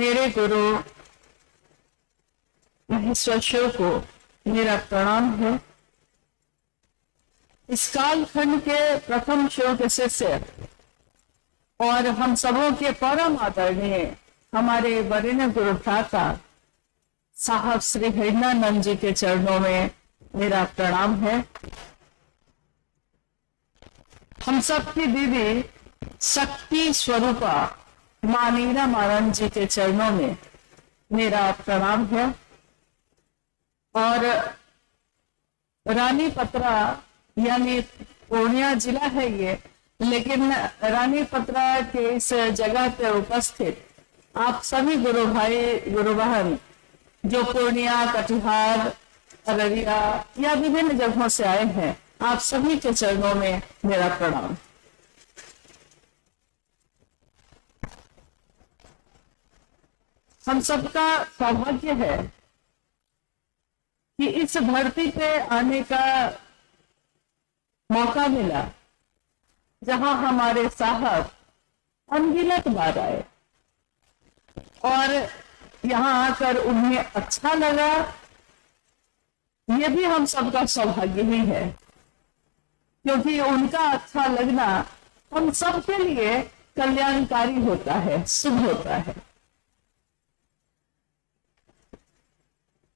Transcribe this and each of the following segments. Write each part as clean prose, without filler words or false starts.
मेरे गुरु महेश्वर शिव को मेरा प्रणाम है। इस कालखंड के प्रथम शिव के शिष्य और हम सबों के परम आदरणीय हमारे वरिष्ठ गुरु भ्राता साहब श्री हरिनानंद जी के चरणों में मेरा प्रणाम है। हम सबकी दीदी शक्ति स्वरूपा मां नीरा महाराज जी के चरणों में मेरा प्रणाम है। और रानी पत्रा यानी पूर्णिया जिला है ये, लेकिन रानी पत्रा के इस जगह पे उपस्थित आप सभी गुरु भाई गुरु बहन जो पूर्णिया, कटिहार, अररिया या विभिन्न जगहों से आए हैं, आप सभी के चरणों में मेरा प्रणाम। हम सबका सौभाग्य है कि इस धरती पे आने का मौका मिला जहां हमारे साहब अनगिनत बार आए और यहां आकर उन्हें अच्छा लगा। ये भी हम सबका सौभाग्य ही है, क्योंकि उनका अच्छा लगना हम सबके लिए कल्याणकारी होता है, शुभ होता है।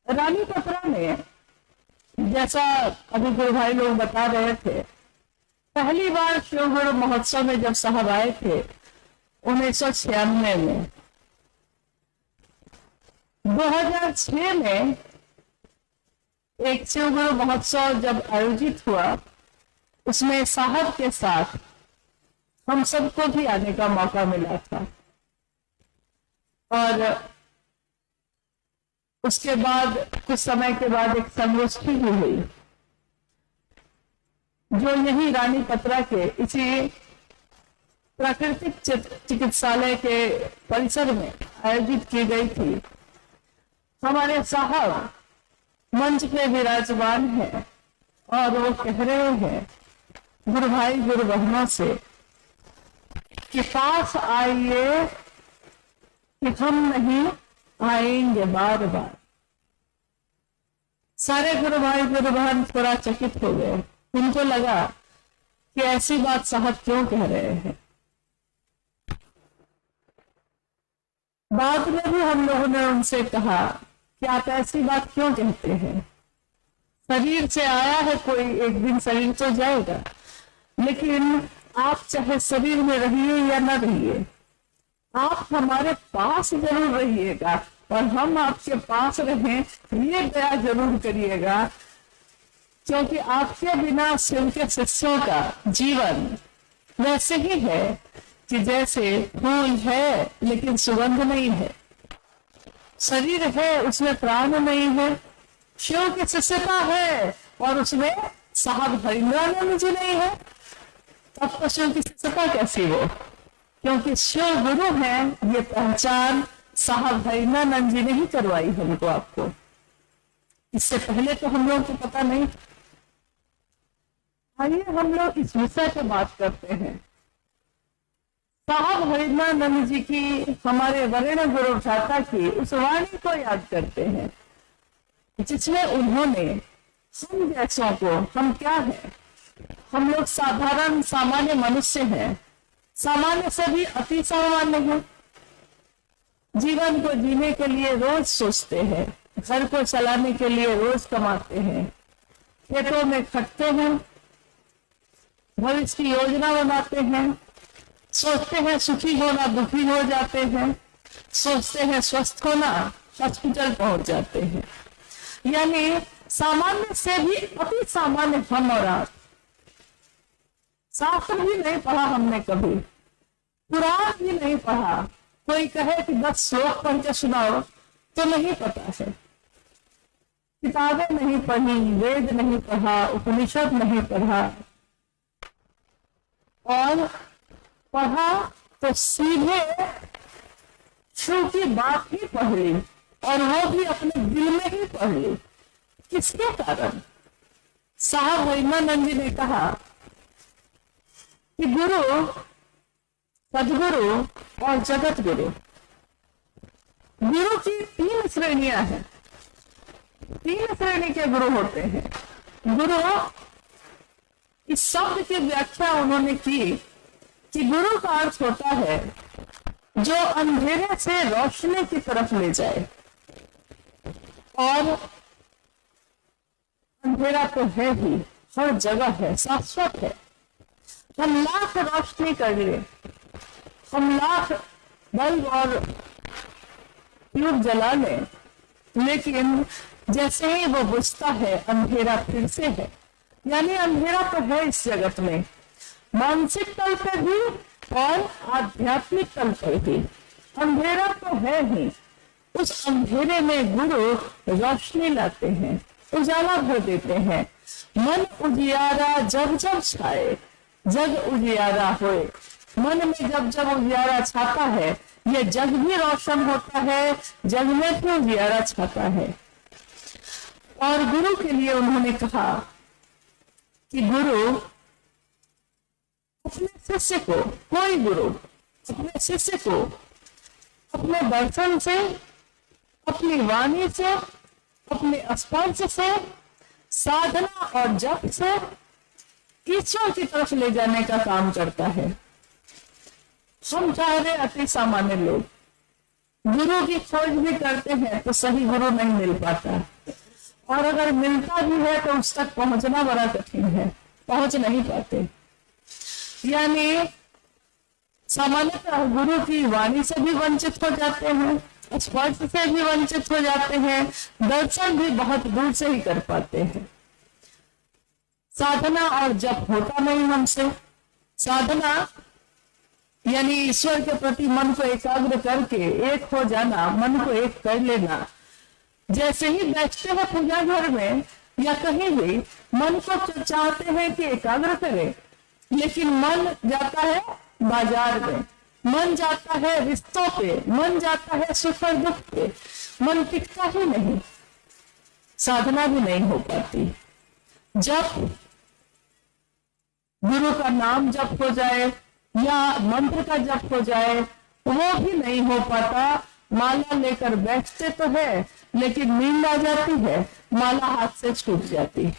रानी पत्रा में जैसा अभी गुरु भाई लोग बता रहे थे, पहली बार शिव गुरु महोत्सव में जब साहब आए थे 1996 में, 2006 में एक शिव गुरु महोत्सव जब आयोजित हुआ, उसमें साहब के साथ हम सबको भी आने का मौका मिला था। और उसके बाद कुछ समय के बाद एक संगोष्ठी भी हुई जो यही रानी पत्रा के इसी प्राकृतिक चिकित्सालय के परिसर में आयोजित की गई थी। हमारे साहब मंच पे विराजमान है और वो कह रहे हैं गुरु भाई गुरु बहनों से कि पास आइए कि हम नहीं आएंगे बार बार। सारे गुरु भाई गुरु बहन थोड़ा चकित हो गए। उनको लगा कि ऐसी बात साहब क्यों कह रहे हैं। बाद में भी हम लोगों ने उनसे कहा कि आप ऐसी बात क्यों कहते हैं। शरीर से आया है कोई, एक दिन शरीर तो जाएगा, लेकिन आप चाहे शरीर में रहिए या न रहिए, आप हमारे पास जरूर रहिएगा और हम आपके पास रहें ये दया जरूर करिएगा, क्योंकि आपके बिना शिव के शिष्यों का जीवन वैसे ही है कि जैसे फूल है लेकिन सुगंध नहीं है, शरीर है उसमें प्राण नहीं है, शिव की शिष्यता है और उसमें साहब हरिनानंद जी नहीं है, तब तो शिव की शिष्यता कैसी हो। क्योंकि शिव गुरु हैं, ये पहचान साहब हरिनानंद जी ने ही करवाई हमको आपको। इससे पहले तो हम लोग को पता नहीं। आइए हम लोग इस विषय पे बात करते हैं। साहब हरिनानंद जी की, हमारे वरिष्ठ गुरु भ्राता की उस वाणी को याद करते हैं जिसमें उन्होंने हम जैसों को, हम क्या है, हम लोग साधारण सामान्य मनुष्य हैं, सामान्य से भी अति सामान्य है। जीवन को जीने के लिए रोज सोचते हैं, घर को चलाने के लिए रोज कमाते हैं, खेतों में खटते हैं, भविष्य की योजना बनाते हैं, सोचते हैं सुखी होना, दुखी हो जाते हैं, सोचते हैं स्वस्थ होना, हॉस्पिटल पहुंच जाते हैं। यानी सामान्य से भी अति सामान्य हम और आप। शास्त्र भी नहीं पढ़ा हमने कभी, पुराण भी नहीं पढ़ा। कोई कहे कि 10 श्लोक पढ़ के सुनाओ तो नहीं पता है। किताबें नहीं पढ़ी, वेद नहीं पढ़ा, उपनिषद नहीं पढ़ा, और पढ़ा तो सीधे शिव की बात ही पढ़ ली, और वो भी अपने दिल में ही पढ़ ली। किसके कारण? साहब हरिनानंद जी ने कहा कि गुरु, सदगुरु और जगत गुरु गुरु की 3 श्रेणियां हैं। 3 श्रेणी के गुरु होते हैं। गुरु, इस शब्द की व्याख्या उन्होंने की कि गुरु का अर्थ होता है जो अंधेरे से रोशनी की तरफ ले जाए। और अंधेरा तो है ही, हर जगह है, शाश्वत है। हम लाख रोशनी कर ले, हम लाख बल्ब और ट्यूब जला लें, लेकिन जैसे ही वो बुझता है अंधेरा फिर से है। यानी अंधेरा तो है इस जगत में, मानसिक तल पर भी और आध्यात्मिक तल पर भी अंधेरा तो है ही। उस अंधेरे में गुरु रोशनी लाते हैं, उजाला भर देते हैं। मन उजियारा जब जब छाए, जग उजियारा होए। मन में जब जब उजियारा छाता है, ये जग भी रोशन होता है, जग में भी उजियारा छाता है। और गुरु के लिए उन्होंने कहा कि गुरु अपने शिष्य को, कोई गुरु अपने शिष्य को अपने दर्शन से, अपनी वाणी से, अपने स्पर्श से, साधना और जप से ईश्वर की तरफ ले जाने का काम करता है। हम चाहे अति सामान्य लोग गुरु की खोज भी करते हैं तो सही गुरु नहीं मिल पाता, और अगर मिलता भी है तो उस तक पहुंचना बड़ा कठिन है, पहुंच नहीं पाते। यानी सामान्यतः गुरु की वाणी से भी वंचित हो जाते हैं, स्पर्श से भी वंचित हो जाते हैं, दर्शन भी बहुत दूर से ही कर पाते हैं। साधना और जप होता नहीं हमसे। साधना यानी ईश्वर के प्रति मन को एकाग्र करके एक हो जाना, मन को एक कर लेना। जैसे ही बैठते हैं पूजा घर में या कहीं भी, मन को चाहते हैं कि एकाग्र करें, लेकिन मन जाता है बाजार में, मन जाता है रिश्तों पे, मन जाता है सुख और दुख पे, मन टिकता ही नहीं, साधना भी नहीं हो पाती। जब गुरु का नाम जप हो जाए या मंत्र का जप हो जाए, वो भी नहीं हो पाता। माला लेकर बैठते तो है, लेकिन नींद आ जाती है, माला हाथ से छूट जाती है,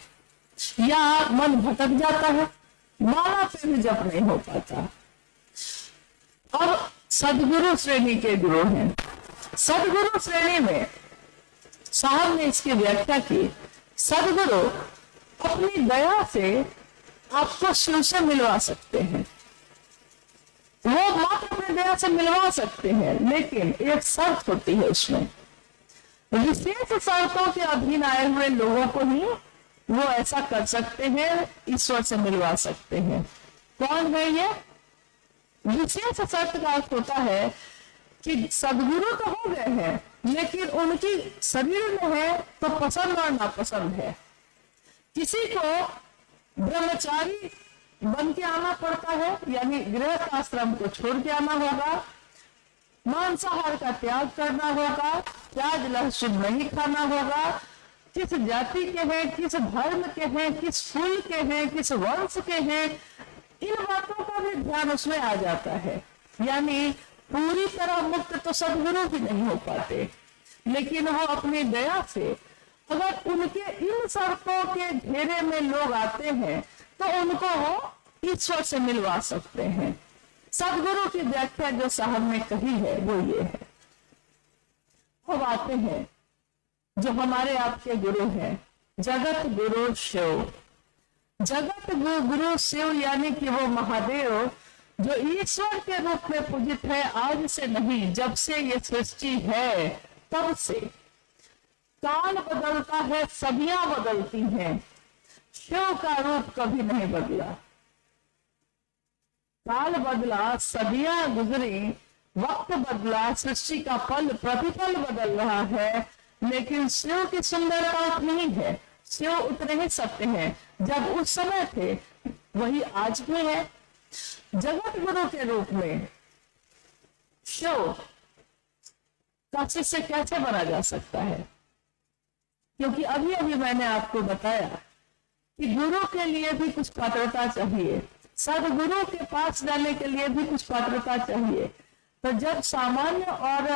या मन भटक जाता है, माला पे भी जप नहीं हो पाता। अब सदगुरु श्रेणी के गुरु हैं। सदगुरु श्रेणी में साहब ने इसकी व्याख्या की, सदगुरु अपनी दया से आपको शिव से मिलवा सकते हैं। वो मात्र अपनी दया से मिलवा सकते हैं, लेकिन एक शर्त होती है उसमें। विशेष शर्तों के अधीन आए हुए लोगों को ही वो ऐसा कर सकते हैं, ईश्वर से मिलवा सकते हैं। कौन है ये? विशेष शर्त का अर्थ होता है कि सदगुरु तो हो गए हैं, लेकिन उनकी शरीर में है तो पसंद और नापसंद है। किसी को ब्रह्मचारी बन के आना पड़ता है, यानी गृहस्थ आश्रम को छोड़ के आना होगा, मांसाहार का त्याग करना होगा, प्याज लहसुन नहीं खाना होगा, किस जाति के हैं, किस धर्म के हैं, किस कुल के हैं, किस वंश के हैं, इन बातों का भी ध्यान उसमें आ जाता है। यानी पूरी तरह मुक्त तो सदगुरु भी नहीं हो पाते, लेकिन वो अपनी दया से अगर उनके इन शर्तों के घेरे में लोग आते हैं तो उनको वो ईश्वर से मिलवा सकते हैं। सदगुरु की व्याख्या जो साहब ने कही है वो ये है। अब आते हैं जो हमारे आपके गुरु हैं, जगत गुरु शिव। जगत गुरु शिव यानी कि वो महादेव जो ईश्वर के रूप में पूजित है, आज से नहीं, जब से ये सृष्टि है तब से। काल बदलता है, सदियां बदलती हैं, शिव का रूप कभी नहीं बदला। काल बदला, सदियां गुजरी, वक्त बदला, सृष्टि का पल प्रतिपल बदल रहा है, लेकिन शिव की सुंदरता उतनी है, शिव उतने ही सत्य हैं। जब उस समय थे वही आज भी है। जगत गुरु के रूप में शिव का शिष्य कैसे बना जा सकता है? क्योंकि अभी अभी मैंने आपको बताया कि गुरु के लिए भी कुछ पात्रता चाहिए, सदगुरु के पास जाने के लिए भी कुछ पात्रता चाहिए। तो जब सामान्य और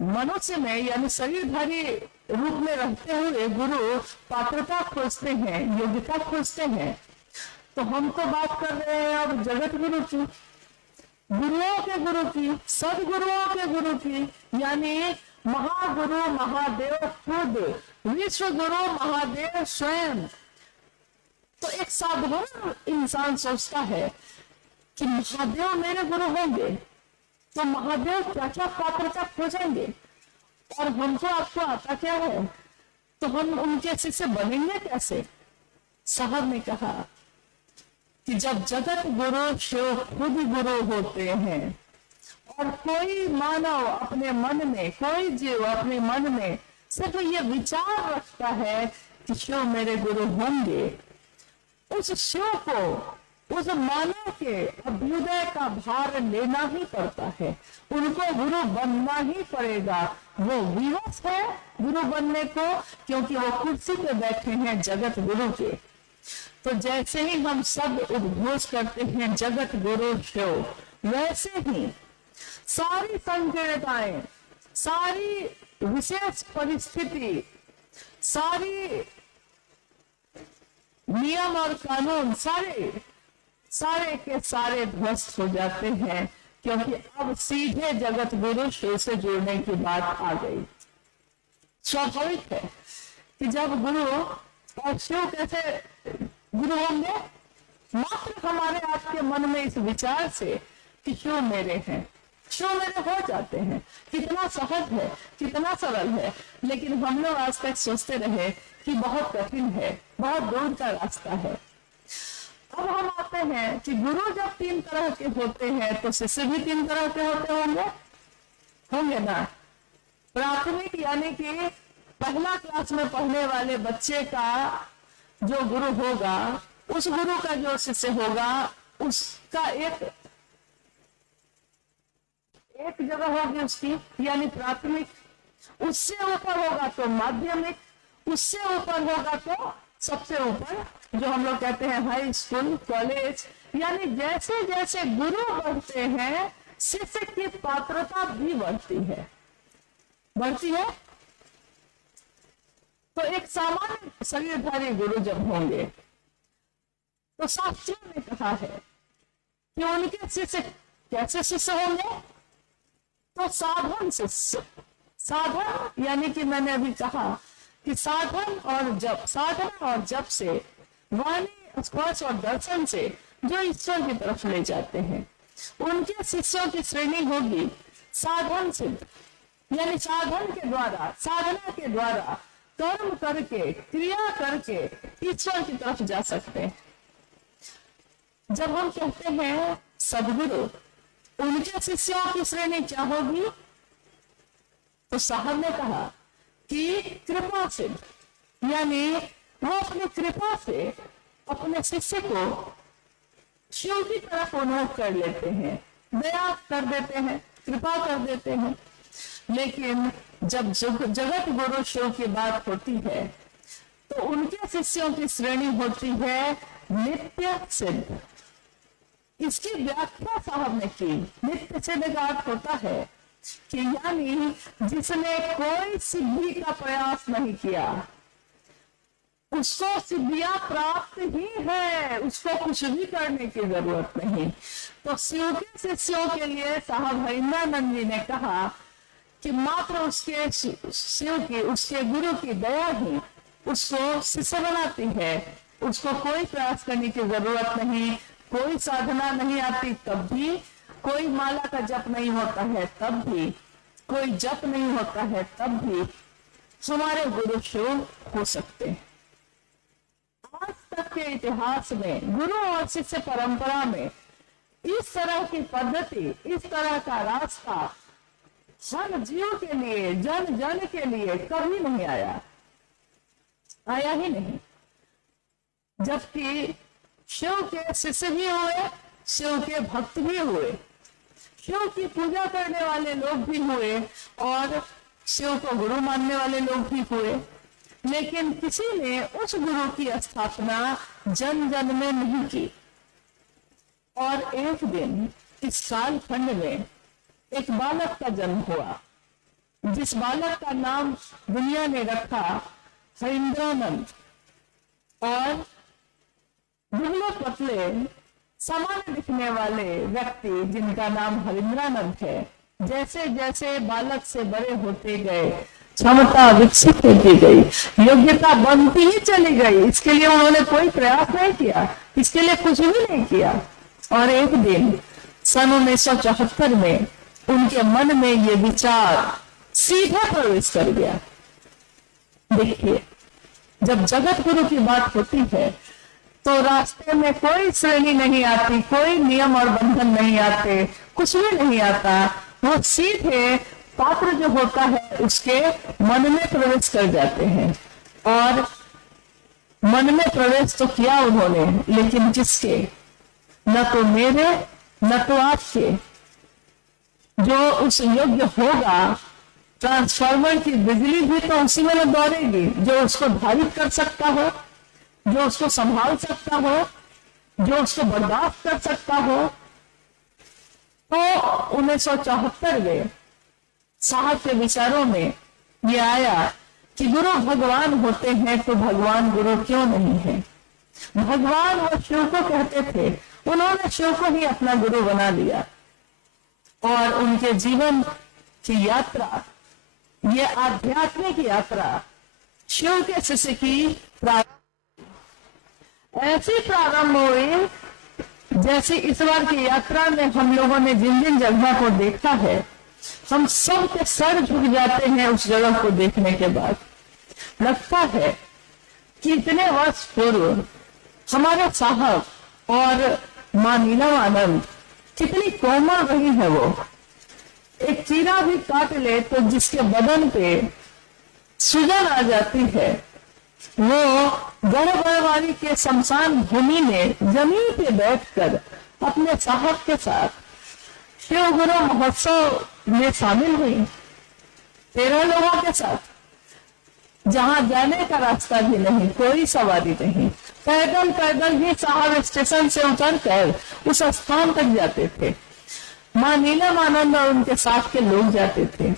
मनुष्य में यानी शरीरधारी रूप में रहते हुए गुरु पात्रता खोजते हैं, योग्यता खोजते हैं। तो हम तो बात कर रहे हैं अब जगत गुरु की, गुरुओं के गुरु की, सदगुरुओं के गुरु की, यानी महागुरु महादेव खुद, विश्व गुरु महादेव स्वयं। तो एक साधारण इंसान सोचता है कि महादेव मेरे गुरु होंगे तो महादेव क्या क्या पात्रता खोजेंगे और हमको आपको आता क्या है, तो हम उनके शिष्य बनेंगे कैसे। साहब ने कहा कि जब जगत गुरु शिव खुद गुरु होते हैं और कोई मानव अपने मन में, कोई जीव अपने मन में सिर्फ ये विचार रखता है कि शिव मेरे गुरु होंगे, उस शिव को, उस मानव के अभ्युदय का भार लेना ही पड़ता है, उनको गुरु बनना ही पड़ेगा। वो विवश है गुरु बनने को, क्योंकि वो कुर्सी पे बैठे हैं जगत गुरु के। तो जैसे ही हम सब उद्घोष करते हैं जगत गुरु शिव, वैसे ही सारी संकीर्णताएं, सारी विशेष परिस्थिति, सारी नियम और कानून सारे के सारे ध्वस्त हो जाते हैं, क्योंकि अब सीधे जगत गुरु शिव से जुड़ने की बात आ गई। स्वाभाविक है कि जब गुरु और शिव कैसे गुरु होंगे, मात्र हमारे आपके मन में इस विचार से कि शिव मेरे हैं, शिव मेरे हो जाते हैं। कितना सहज है, कितना सरल है, लेकिन हम लोग आज तक सोचते रहे कि बहुत कठिन है, बहुत दूर का रास्ता है। अब हम आते हैं कि गुरु जब 3 तरह के होते हैं तो शिष्य भी 3 तरह के होंगे ना। प्राथमिक यानी कि पहला क्लास में पढ़ने वाले बच्चे का जो गुरु होगा, उस गुरु का जो शिष्य होगा, उसका एक जगह होगी उसकी, यानी प्राथमिक। उससे ऊपर होगा तो माध्यमिक, उससे ऊपर होगा तो सबसे ऊपर, जो हम लोग कहते हैं हाई स्कूल, कॉलेज। यानी जैसे जैसे गुरु बढ़ते हैं शिष्य की पात्रता भी बढ़ती है। तो एक सामान्य शरीरधारी गुरु जब होंगे तो शास्त्रों ने कहा है कि उनके शिष्य कैसे शिष्य होंगे, तो साधन शिष्य। साधन यानी कि मैंने अभी कहा कि साधन और जप से, वाणी स्पर्श और दर्शन से जो ईश्वर की तरफ ले जाते हैं, उनके शिष्यों की श्रेणी होगी साधन सिद्ध, यानी साधन के द्वारा, साधना के द्वारा कर्म करके, क्रिया करके ईश्वर की तरफ जा सकते हैं। जब हम कहते हैं सदगुरु, उनके शिष्यों की श्रेणी क्या होगी, तो साहब ने कहा कि कृपा सिद्ध, यानी वो अपनी कृपा से अपने शिष्य को शिव की तरफ उन्मुख कर लेते हैं, दया कर देते हैं, कृपा कर देते हैं। लेकिन जब जगत गुरु शिव की बात होती है तो उनके शिष्यों की श्रेणी होती है नित्य सिद्ध। इसकी व्याख्या साहब ने की। नित्य सिद्ध का अर्थ होता है कि यानी जिसने कोई सिद्धि का प्रयास नहीं किया, उसको सिद्धियां प्राप्त ही है, उसको कुछ भी करने की जरूरत नहीं। तो शिव के शिष्यों के लिए साहब हरिंद्रानंद जी ने कहा कि मात्र उसके शिव की, उसके गुरु की दया ही उसको शिष्य बनाती है। उसको कोई प्रयास करने की जरूरत नहीं, कोई साधना नहीं आती तब भी, कोई माला का जप नहीं होता है तब भी, कोई जप नहीं होता है तब भी हमारे गुरु शिव हो सकते हैं। आज तक के इतिहास में गुरु और शिष्य परंपरा में इस तरह की पद्धति, इस तरह का रास्ता हर जीव के लिए, जन जन के लिए कभी नहीं आया ही नहीं। जबकि शिव के शिष्य भी हुए, शिव के भक्त भी हुए, शिव की पूजा करने वाले लोग भी हुए और शिव को गुरु मानने वाले लोग भी हुए, लेकिन किसी ने उस गुरु की स्थापना जन जन में नहीं की। और एक दिन इस कालखंड में एक बालक का जन्म हुआ जिस बालक का नाम दुनिया ने रखा हरिंद्रानंद, और दुबले पतले सामान्य दिखने वाले व्यक्ति जिनका नाम हरिंद्रानंद है, जैसे जैसे बालक से बड़े होते गए, क्षमता विकसित होती गई, योग्यता बनती ही चली गई। इसके लिए उन्होंने कोई प्रयास नहीं किया, इसके लिए कुछ भी नहीं किया। और एक दिन सन 1974 में उनके मन में ये विचार सीधा प्रवेश कर गया। देखिए, जब जगत गुरु की बात होती है तो रास्ते में कोई श्रेणी नहीं आती, कोई नियम और बंधन नहीं आते, कुछ भी नहीं आता। वो सीधे पात्र जो होता है उसके मन में प्रवेश कर जाते हैं। और मन में प्रवेश तो किया उन्होंने, लेकिन किसके? न तो मेरे न तो आपके। जो उस योग्य होगा, ट्रांसफार्मर की बिजली भी तो उसी में न दौड़ेगी जो उसको धारित कर सकता हो, जो उसको संभाल सकता हो, जो उसको बर्दाश्त कर सकता हो। तो 1974 में साहब के विचारों में ये आया कि गुरु भगवान होते हैं तो भगवान गुरु क्यों नहीं है। भगवान और शिव को कहते थे, उन्होंने शिव को ही अपना गुरु बना लिया। और उनके जीवन की यात्रा, ये आध्यात्मिक यात्रा शिव के शिष्य की ऐसी प्रारंभ हुई जैसे इस बार की यात्रा में हम लोगों ने जिन जिन जगह को देखा है, हम सब के सर झुक जाते हैं उस जगह को देखने के बाद। लगता है कि इतने वर्ष पूर्व हमारे साहब और मां नीलम आनंद कितनी कोमल रही है। वो एक चीरा भी काट ले तो जिसके बदन पे सूजन आ जाती है, वो गढ़वारी के शमशान भूमि में जमीन पे बैठकर अपने साहब के साथ शिव गुरु महोत्सव में शामिल हुई, 13 लोगों के साथ। जहां जाने का रास्ता भी नहीं, कोई सवारी नहीं, पैदल पैदल ही साहब स्टेशन से उतरकर उस स्थान तक जाते थे। मां नीलम आनंद और उनके साथ के लोग जाते थे।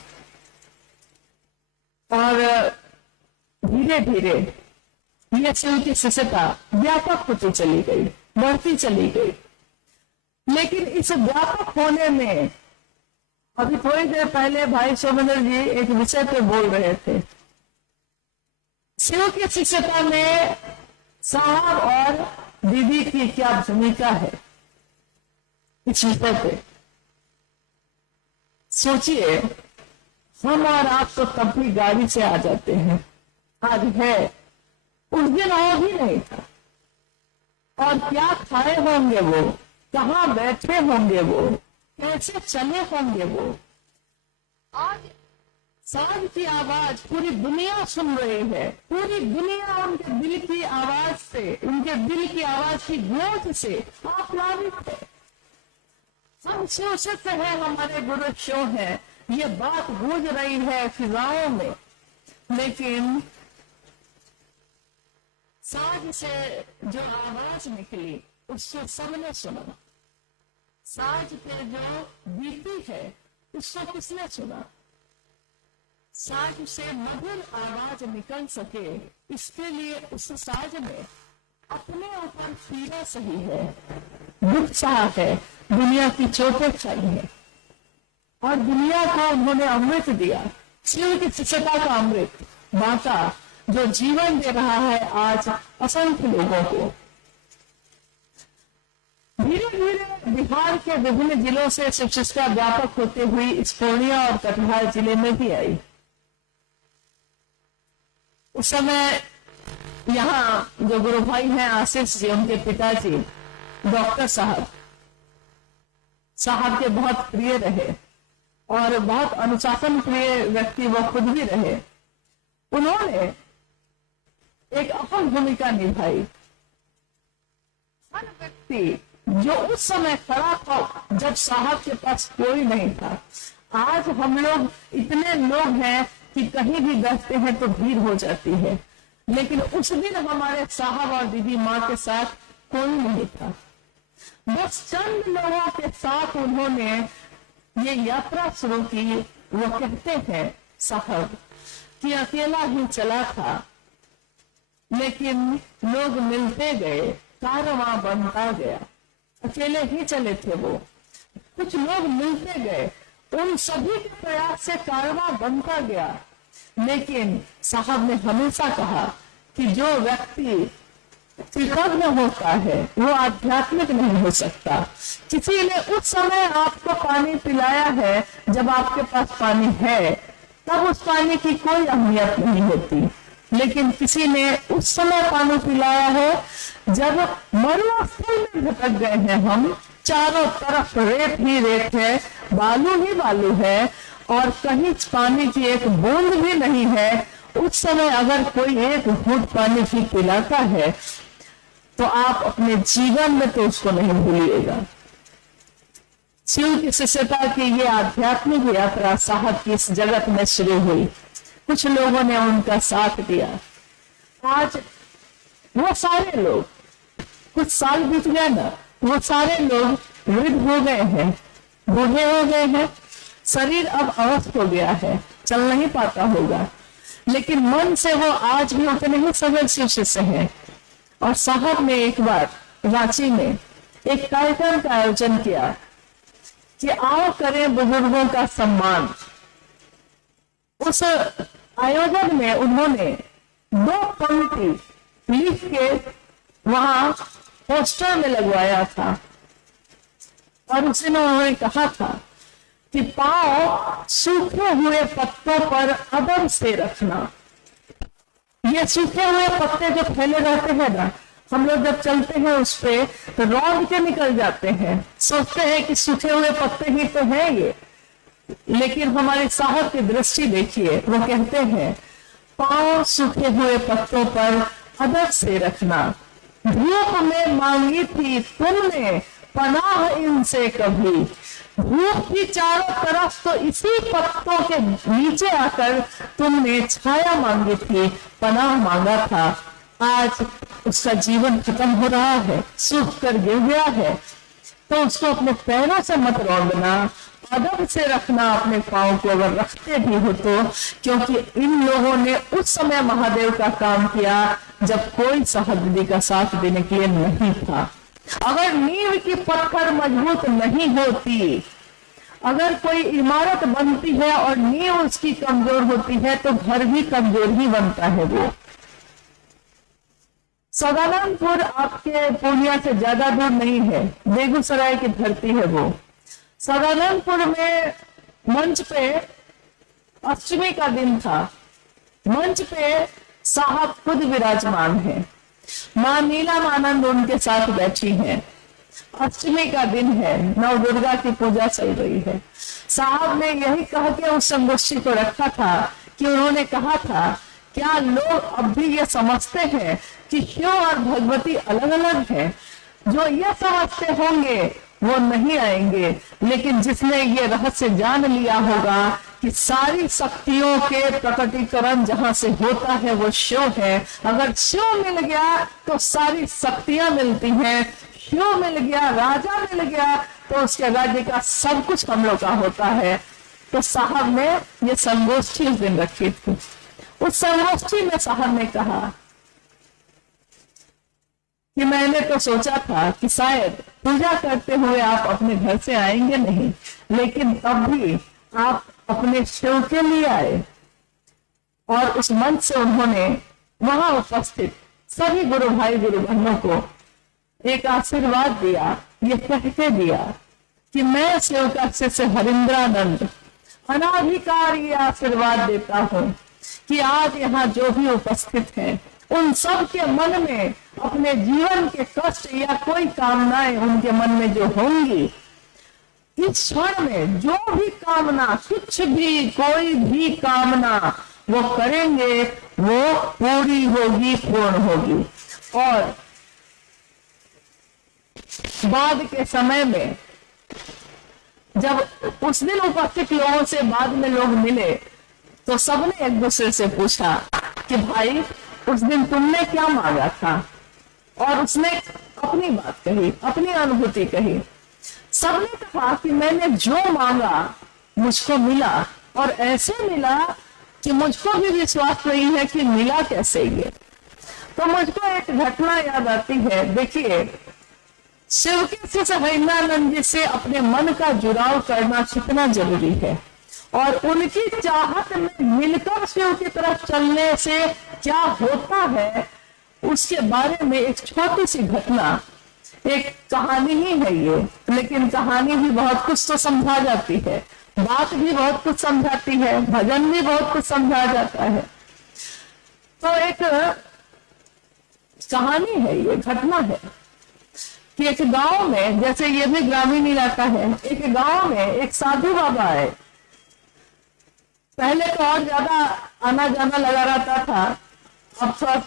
और धीरे धीरे ये शिव की शिष्यता व्यापक होती चली गई, बढ़ती चली गई। लेकिन इस व्यापक होने में अभी थोड़ी देर पहले भाई सोमेंद्र जी एक विषय पे बोल रहे थे। शिव की शिष्यता में साहब और दीदी की क्या भूमिका है इस विषय पे सोचिए। हम और आप तो तब भी गाड़ी से आ जाते हैं, आज है, उस दिन वो भी नहीं था। और क्या खाए होंगे वो, कहाँ बैठे होंगे वो, कैसे चले होंगे वो। आज सांझ की आवाज पूरी दुनिया सुन रही है, पूरी दुनिया उनके दिल की आवाज से, उनके दिल की आवाज की गूंज से आप्लावित है। हम सोचते हैं हमारे गुरु शिव है, ये बात गूंज रही है फिजाओं में। लेकिन साज से जो आवाज निकली उसको सबने सुना। साज पे जो बीती है उसको किसने सुना। साज से मधुर आवाज निकल सके, इसके लिए उस साज ने अपने ऊपर पीड़ा सही है, दुख सहा है, दुनिया की चोटें खाई है और दुनिया को उन्होंने अमृत दिया। शिव की शिष्यता का अमृत बांटा, जो जीवन दे रहा है आज असंख्य लोगों को। धीरे धीरे बिहार के विभिन्न जिलों से शिव शिष्यता व्यापक होते हुई इस पूर्णिया और कटिहार जिले में भी आई। उस समय यहाँ जो गुरु भाई हैं आशीष जी, उनके पिताजी डॉक्टर साहब के बहुत प्रिय रहे और बहुत अनुशासन प्रिय व्यक्ति वो खुद भी रहे। उन्होंने एक अहम भूमिका निभाई। हर व्यक्ति जो उस समय खड़ा था जब साहब के पास कोई नहीं था। आज हम लोग इतने लोग हैं कि कहीं भी बैठते हैं तो भीड़ हो जाती है, लेकिन उस दिन हमारे साहब और दीदी माँ के साथ कोई नहीं था। बस चंद लोगों के साथ उन्होंने ये यात्रा शुरू की। वो कहते हैं साहब कि अकेला ही चला था, लेकिन लोग मिलते गए, कारवां बनता गया। अकेले ही चले थे वो, कुछ लोग मिलते गए, उन सभी के प्रयास से कारवां बनता गया। लेकिन साहब ने हमेशा कहा कि जो व्यक्ति कृतज्ञ होता है वो आध्यात्मिक नहीं हो सकता। किसी ने उस समय आपको पानी पिलाया है, जब आपके पास पानी है तब उस पानी की कोई अहमियत नहीं होती, लेकिन किसी ने उस समय पानी पिलाया है जब मरुस्थल में भटक गए हैं हम, चारों तरफ रेत ही रेत है, बालू ही बालू है और कहीं पानी की एक बूंद भी नहीं है। उस समय अगर कोई एक घूंट पानी भी पिलाता है तो आप अपने जीवन में तो उसको नहीं भूलिएगा। शिव की शिष्यता की ये आध्यात्मिक यात्रा साहब की इस जगत में शुरू हुई। कुछ लोगों ने उनका साथ दिया। आज वो सारे लोग, कुछ साल बीत गए ना, वो सारे लोग वृद्ध हो गए हैं, बूढ़े हो गए हैं, शरीर अब अवस्थ हो गया है, चल नहीं पाता होगा, लेकिन मन से वो आज भी उतने ही सजग शिष्य से हैं। और साहब ने एक बार रांची में एक कार्यक्रम का आयोजन किया कि आओ करें बुजुर्गों का सम्मान। उस आयोजन में उन्होंने 2 पंक्ति लिख के वहां पोस्टर में लगवाया था और उसी में उन्होंने कहा था कि पांव सूखे हुए पत्तों पर अदब से रखना। ये सूखे हुए पत्ते जो फैले रहते हैं ना, हम लोग जब चलते हैं उस पे तो रौंद के निकल जाते हैं, सोचते हैं कि सूखे हुए पत्ते ही तो हैं ये, लेकिन हमारे साहब की दृष्टि देखिए, वो कहते हैं पांव सूखे हुए पत्तों पर अदब से रखना। धूप में मांगी थी तुमने पनाह इनसे कभी, धूप की चारों तरफ तो इसी पत्तों के नीचे आकर तुमने छाया मांगी थी, पनाह मांगा था। आज उसका जीवन खत्म हो रहा है, सूख कर गिर गया है, तो उसको अपने पैरों से मत रौंदना, अदब से रखना अपने पांव को, अगर रखते भी हो तो, क्योंकि इन लोगों ने उस समय महादेव का काम किया जब कोई साहब का साथ देने के लिए नहीं था। अगर नींव की पत्थर मजबूत नहीं होती, अगर कोई इमारत बनती है और नींव उसकी कमजोर होती है तो घर भी कमजोर ही बनता है। वो सदानंदपुर आपके पूर्णिया से ज्यादा दूर नहीं है, बेगूसराय की धरती है वो। सदानंदपुर में मंच पे अष्टमी का दिन था, मंच पे साहब खुद विराजमान है, मां नीलमानंद उनके साथ बैठी हैं। अष्टमी का दिन है, नव दुर्गा की पूजा चल रही है। साहब ने यही कह के उस संगोष्ठी को रखा था कि उन्होंने कहा था, क्या लोग अब भी ये समझते हैं कि शिव और भगवती अलग अलग हैं? जो ये समझते होंगे वो नहीं आएंगे, लेकिन जिसने ये रहस्य जान लिया होगा कि सारी शक्तियों के प्रकटीकरण जहां से होता है वो शिव है। अगर शिव मिल गया तो सारी शक्तियां मिलती हैं, शिव मिल गया, राजा मिल गया तो उसके राज्य का सब कुछ हम लोग का होता है। तो साहब ने ये संगोष्ठी उस दिन रखी थी। उस संगोष्ठी में साहब ने कहा कि मैंने तो सोचा था कि शायद पूजा करते हुए आप अपने घर से आएंगे नहीं, लेकिन तब भी आप अपने शिव के लिए आए। और उस मंच से उन्होंने वहां उपस्थित सभी गुरु भाई गुरु बहनों को एक आशीर्वाद दिया, ये कह के दिया कि मैं शिव का शिष्य हरिंद्रानंद अनाधिकार ये आशीर्वाद देता हूं कि आज यहाँ जो भी उपस्थित हैं उन सब के मन में अपने जीवन के कष्ट या कोई कामनाएं उनके मन में जो होंगी, इस क्षण में जो भी कामना, कुछ भी कोई भी कामना वो करेंगे वो पूरी होगी, पूर्ण होगी। और बाद के समय में जब उस दिन उपस्थित लोगों से बाद में लोग मिले तो सबने एक दूसरे से पूछा कि भाई उस दिन तुमने क्या मांगा था? और उसने अपनी बात कही, अपनी अनुभूति कही। सबने कहा कि मैंने जो मांगा मुझको मिला, और ऐसे मिला कि मुझको भी विश्वास नहीं है कि मिला कैसे ये। तो मुझको एक घटना याद आती है। देखिए, शिव के शिष्य हरिनानंद जी से अपने मन का जुड़ाव करना कितना जरूरी है, और उनकी चाहत में मिलकर शिव की तरफ चलने से क्या होता है उसके बारे में एक छोटी सी घटना, एक कहानी ही है ये, लेकिन कहानी भी बहुत कुछ तो समझा जाती है, बात भी बहुत कुछ समझाती है, भजन भी बहुत कुछ समझा जाता है। तो एक कहानी है, ये घटना है कि एक गांव में, जैसे ये भी ग्रामीण इलाका है, एक गांव में एक साधु बाबा आए। पहले तो और ज्यादा आना जाना लगा रहता था, अब थोड़ा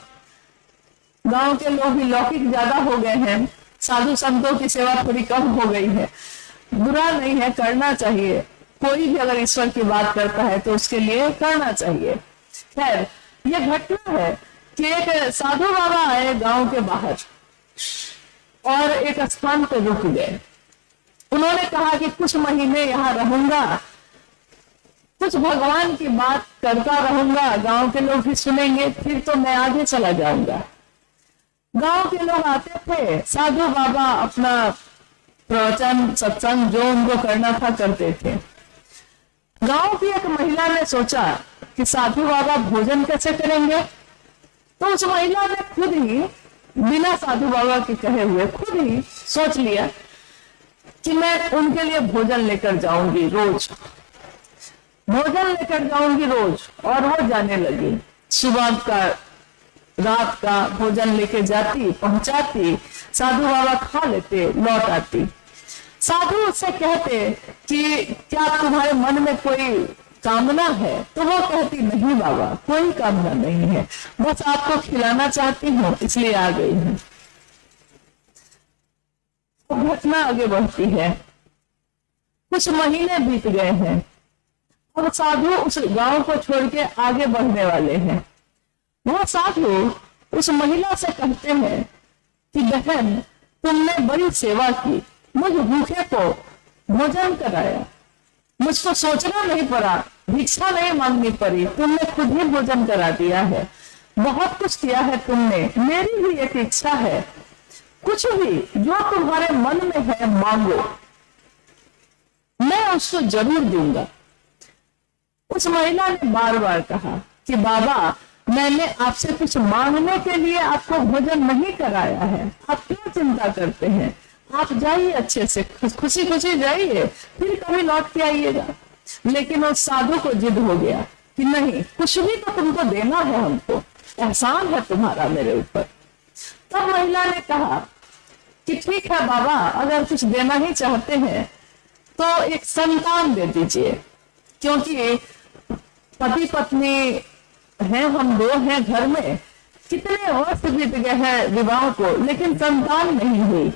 गांव के लोग भी लौकिक ज्यादा हो गए हैं, साधु संतों की सेवा थोड़ी कम हो गई है। बुरा नहीं है, करना चाहिए, कोई भी अगर ईश्वर की बात करता है तो उसके लिए करना चाहिए। खैर, ये घटना है कि एक साधु बाबा आए गांव के बाहर और एक स्थान पर रुक गए। उन्होंने कहा कि कुछ महीने यहाँ रहूंगा, कुछ भगवान की बात करता रहूंगा, गांव के लोग भी सुनेंगे, फिर तो मैं आगे चला जाऊंगा। गांव के लोग आते थे, साधु बाबा अपना प्रवचन सत्संग जो उनको करना था करते थे। गांव की एक महिला ने सोचा कि साधु बाबा भोजन कैसे करेंगे, तो उस महिला ने खुद ही बिना साधु बाबा के कहे हुए खुद ही सोच लिया कि मैं उनके लिए भोजन लेकर जाऊंगी, रोज भोजन लेकर जाऊंगी रोज। और वो जाने लगी, सुबह का रात का भोजन लेके जाती, पहुंचाती, साधु बाबा खा लेते, लौट आती। साधु उससे कहते कि क्या तुम्हारे मन में कोई कामना है, तो वो कहती नहीं बाबा, कोई कामना नहीं है, बस आपको खिलाना चाहती हूँ इसलिए आ गई हूँ। तो घटना आगे बढ़ती है, कुछ महीने बीत गए हैं, अब साधु उस गांव को छोड़ के आगे बढ़ने वाले हैं। वो साधु उस महिला से कहते हैं कि बहन, तुमने बड़ी सेवा की, मुझ भूखे को भोजन कराया, मुझको सोचना नहीं पड़ा, भिक्षा नहीं मांगनी पड़ी, तुमने खुद ही भोजन करा दिया है, बहुत कुछ किया है तुमने। मेरी भी एक इच्छा है, कुछ भी जो तुम्हारे मन में है मांगो, मैं उसको जरूर दूंगा। उस महिला ने बार बार कहा कि बाबा, मैंने आपसे कुछ मांगने के लिए आपको भोजन नहीं कराया है, आप क्यों चिंता करते हैं, आप जाइए अच्छे से, खुशी खुशी जाइए, फिर कभी लौट के आइएगा। लेकिन उस साधु को जिद हो गया कि नहीं, कुछ भी तो तुमको देना है, हमको एहसान है तुम्हारा मेरे ऊपर। तब महिला ने कहा कि ठीक है बाबा, अगर कुछ देना ही चाहते हैं तो एक संतान दे दीजिए, क्योंकि पति पत्नी हैं, हम दो हैं घर में, कितने वर्ष बीत गए हैं विवाह को, लेकिन संतान नहीं हुई,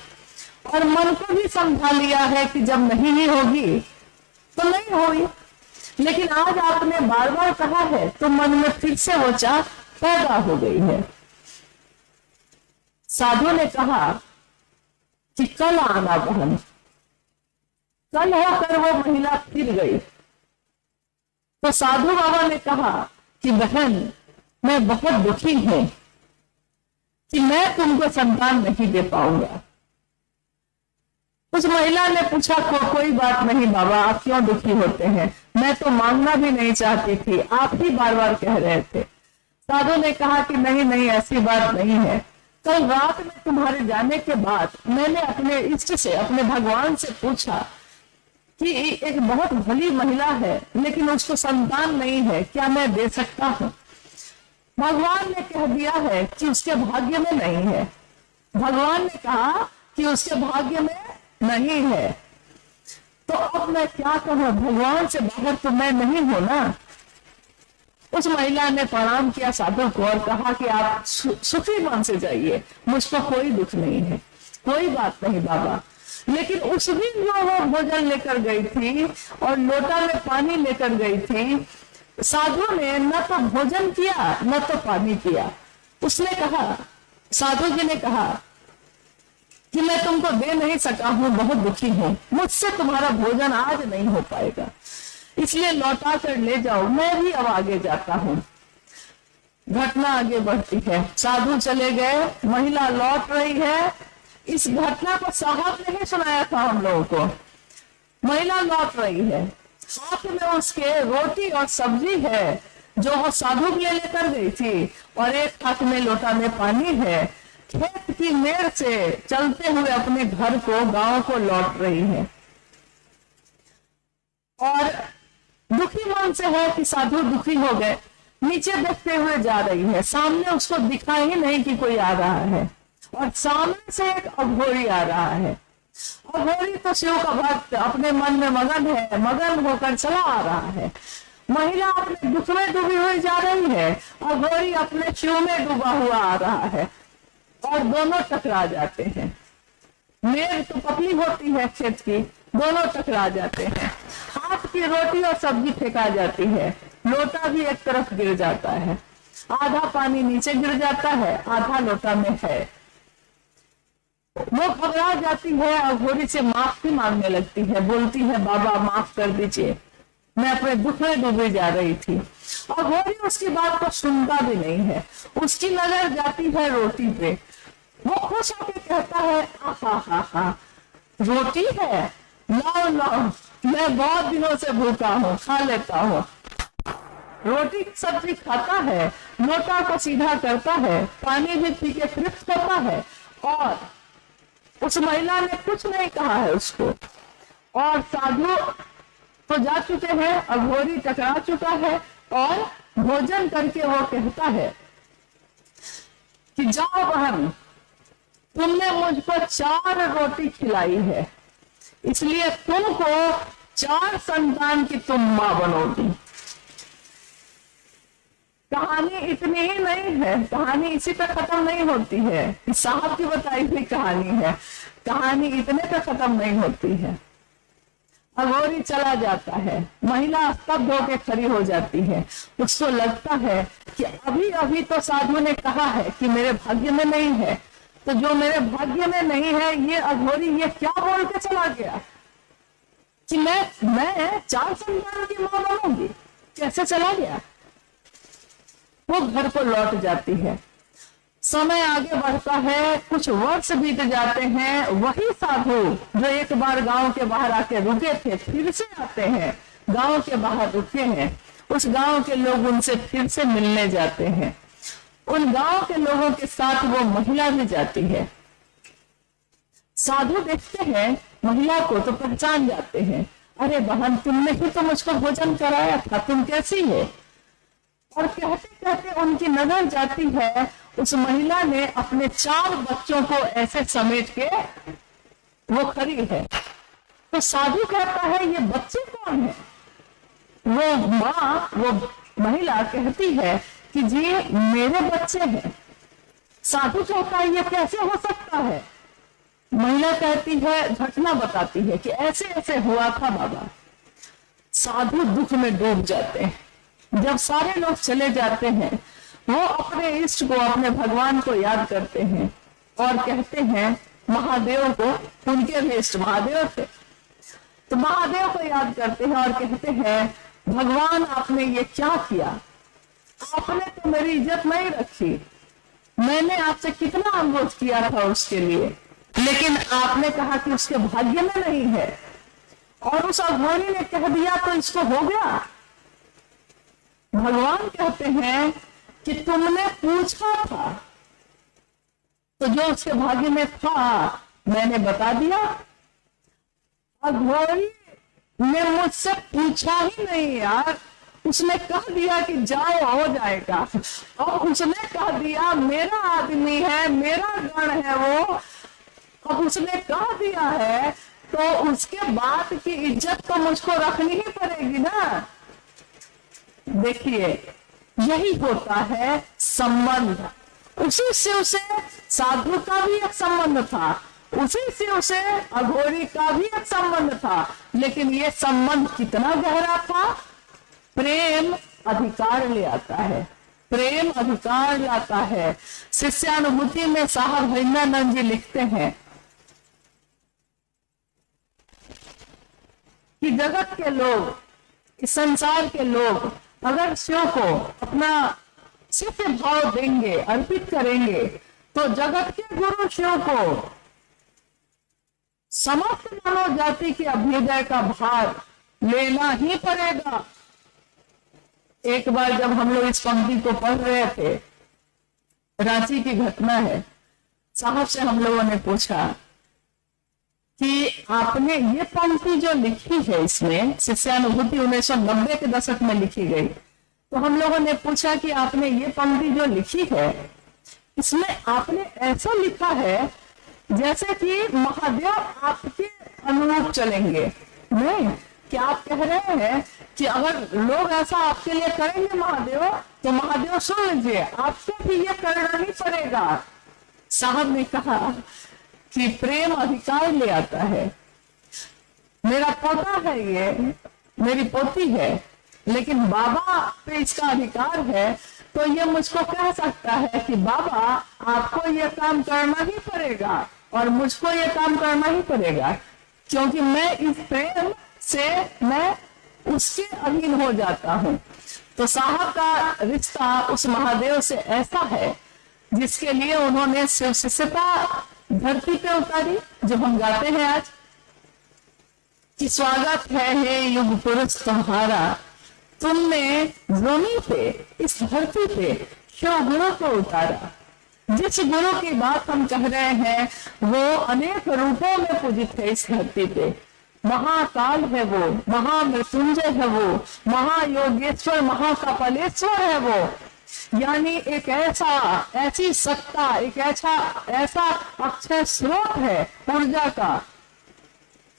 और मन को भी समझा लिया है कि जब नहीं ही होगी तो नहीं होगी, लेकिन आज आपने बार बार कहा है तो मन में फिर से वो चाह पैदा हो गई है। साधु ने कहा कि कल आना बहन। कल होकर वो महिला फिर गई, तो साधु बाबा ने कहा कि बहन, मैं बहुत दुखी हूं कि मैं तुमको संतान नहीं दे पाऊंगा। उस महिला ने पूछा कोई बात नहीं बाबा, आप क्यों दुखी होते हैं, मैं तो मांगना भी नहीं चाहती थी, आप ही बार बार कह रहे थे। साधु ने कहा कि नहीं नहीं, ऐसी बात नहीं है, कल रात में तुम्हारे जाने के बाद मैंने अपने इष्ट से, अपने भगवान से पूछा कि एक बहुत भली महिला है लेकिन उसको संतान नहीं है, क्या मैं दे सकता हूँ। भगवान ने कह दिया है कि उसके भाग्य में नहीं है। भगवान ने कहा कि उसके भाग्य में नहीं है, तो अब मैं क्या कहूँ, भगवान से बाहर तो मैं नहीं हूं ना। उस महिला ने प्रणाम किया साधु को और कहा कि आप सुखी मन से जाइए, मुझको कोई दुख नहीं है, कोई बात नहीं बाबा। लेकिन उस दिन जो वो भोजन लेकर गई थी और लोटा में पानी लेकर गई थी, साधु ने न तो भोजन किया न तो पानी पिया। उसने कहा, साधु जी ने कहा कि मैं तुमको दे नहीं सका हूं, बहुत दुखी हूं, मुझसे तुम्हारा भोजन आज नहीं हो पाएगा। इसलिए लौटा कर ले जाओ, मैं भी अब आगे जाता हूँ। घटना आगे बढ़ती है, साधु चले गए, महिला लौट रही है। इस घटना को साहब ने ही सुनाया था हम लोगों को। महिला लौट रही है, हाथ में उसके रोटी और सब्जी है जो वो साधु के लिए लेकर गई थी, और एक हाथ में लोटा में पानी है। खेत की मेड़ से चलते हुए अपने घर को, गांव को लौट रही है, और दुखी मन से है कि साधु दुखी हो गए। नीचे देखते हुए जा रही है, सामने उसको दिखा ही नहीं कि कोई आ रहा है, और सामने से एक अघोरी आ रहा है। अघोरी तो शिव का भक्त अपने मन में मगन है, मगन होकर चला आ रहा है। महिला अपने दुख में डूबी हुई जा रही है, अघोरी अपने शिव में डूबा हुआ आ रहा है, और दोनों टकरा जाते हैं। मेघ तो पतली होती है खेत की, दोनों टकरा जाते हैं। हाथ की रोटी और सब्जी फेंका जाती है, लोटा भी एक तरफ गिर जाता है, आधा पानी नीचे गिर जाता है, आधा लोटा में है। वो घबरा जाती है, अघोरी से माफी मांगने लगती है, बोलती है बाबा माफ कर दीजिए, मैं अपने दुख में डूबी जा रही थी। अघोरी उसकी बात को सुनता भी नहीं है, उसकी नजर जाती है रोटी पे। वो खुश होकर कहता है आहा हा हा, रोटी है, लाओ लाओ, मैं बहुत दिनों से भूखा हूँ, खा लेता हूँ। रोटी सब्जी खाता है, लोटा को सीधा करता है, पानी भी पी के तृप्त होता है, और उस महिला ने कुछ नहीं कहा है उसको। और साधु तो जा चुके हैं, अघोरी टकरा चुका है, और भोजन करके वो कहता है कि जाओ बहन, तुमने मुझको 4 रोटी खिलाई है, इसलिए तुमको 4 संतान की तुम मां बनोगी। कहानी इतनी ही नहीं है, कहानी इसी पे खत्म नहीं होती है, साहब की बताई हुई कहानी है, कहानी इतने पे खत्म नहीं होती है। अघोरी चला जाता है, महिला स्तब्ध होकर खड़ी हो जाती है। उसको लगता है कि अभी अभी तो साधु ने कहा है कि मेरे भाग्य में नहीं है, तो जो मेरे भाग्य में नहीं है ये अघोरी ये क्या बोल के चला गया कि मैं 4 संतान की मां बनूंगी, कैसे चला गया। वो घर को लौट जाती है। समय आगे बढ़ता है, कुछ वर्ष बीत जाते हैं। वही साधु जो एक बार गांव के बाहर आके रुके थे, फिर से आते हैं, गांव के बाहर रुके हैं। उस गांव के लोग उनसे फिर से मिलने जाते हैं। उन गांव के लोगों के साथ वो महिला भी जाती है। साधु देखते हैं महिला को तो पहचान जाते हैं, अरे बहन तुमने ही तो मुझको भोजन कराया था, तुम कैसी है। और कहते कहते उनकी नजर जाती है, उस महिला ने अपने 4 बच्चों को ऐसे समेट के वो खड़ी है। तो साधु कहता है ये बच्चे कौन है। वो महिला कहती है कि जी मेरे बच्चे हैं। साधु कहता है ये कैसे हो सकता है। महिला कहती है, घटना बताती है कि ऐसे ऐसे हुआ था बाबा। साधु दुख में डूब जाते हैं। जब सारे लोग चले जाते हैं, वो अपने इष्ट को, अपने भगवान को याद करते हैं और कहते हैं महादेव को, उनके भी इष्ट महादेव थे, तो महादेव को याद करते हैं और कहते हैं भगवान आपने ये क्या किया, आपने तो मेरी इज्जत नहीं रखी, मैंने आपसे कितना अनुरोध किया था उसके लिए, लेकिन आपने कहा कि उसके भाग्य में नहीं है, और उस अघोरी ने कह दिया तो इसको हो गया। भगवान कहते हैं कि तुमने पूछा था, तो जो उसके भाग्य में था मैंने बता दिया। अघोरी ने मुझसे पूछा ही नहीं यार, उसने कह दिया कि जाओ हो जाएगा, और उसने कह दिया मेरा आदमी है, मेरा गण है वो, अब उसने कह दिया है तो उसके बाद की इज्जत तो मुझको रखनी ही पड़ेगी ना। देखिए यही होता है संबंध। उसी से उसे साधु का भी एक संबंध था, उसी से उसे अघोरी का भी एक संबंध था, लेकिन ये संबंध कितना गहरा था। प्रेम अधिकार ले आता है, प्रेम अधिकार लाता है। शिष्यानुभूति में साहब हरिंद्रानंद जी लिखते हैं कि जगत के लोग इस संसार के लोग अगर शिव को अपना सिद्ध भाव देंगे, अर्पित करेंगे, तो जगत के गुरु शिव को समस्त मानव जाति के अभ्युदय का भार लेना ही पड़ेगा। एक बार जब हम लोग इस पंक्ति को पढ़ रहे थे, रांची की घटना है, साहब से हम लोगों ने पूछा कि आपने ये पंक्ति जो लिखी है, इसमें शिष्यानुभूति 1990 के दशक में लिखी गई, तो हम लोगों ने पूछा कि आपने ये पंक्ति जो लिखी है, इसमें आपने ऐसा लिखा है जैसे कि महादेव आपके अनुरूप चलेंगे। नहीं, क्या आप कह रहे हैं कि अगर लोग ऐसा आपके लिए करेंगे महादेव, तो महादेव सुन लीजिए, आपको भी ये करना ही पड़ेगा। साहब ने कहा कि प्रेम अधिकार ले आता है। मेरा पोता है, ये मेरी पोती है, लेकिन बाबा पे इसका अधिकार है, तो ये मुझको कह सकता है कि बाबा आपको ये काम करना ही पड़ेगा और मुझको ये काम करना ही पड़ेगा, क्योंकि मैं इस प्रेम से मैं उसके अधीन हो जाता हूँ। तो साहब का रिश्ता उस महादेव से ऐसा है जिसके लिए उन्होंने शिव शिष्यता धरती पे उतारी, जो हम गाते हैं आज कि स्वागत है हे युग पुरुष तुम्हारा, तुमने जमीन पे, इस धरती पे शिव गुरु को उतारा। जिस गुरु की बात हम कह रहे हैं वो अनेक रूपों में पूजित है इस धरती पे। महाकाल है वो, महामृत्युंजय है वो, महायोगेश्वर, महाकपालेश्वर है वो। यानी एक ऐसी सत्ता, एक ऐसा अक्षय स्रोत है ऊर्जा का,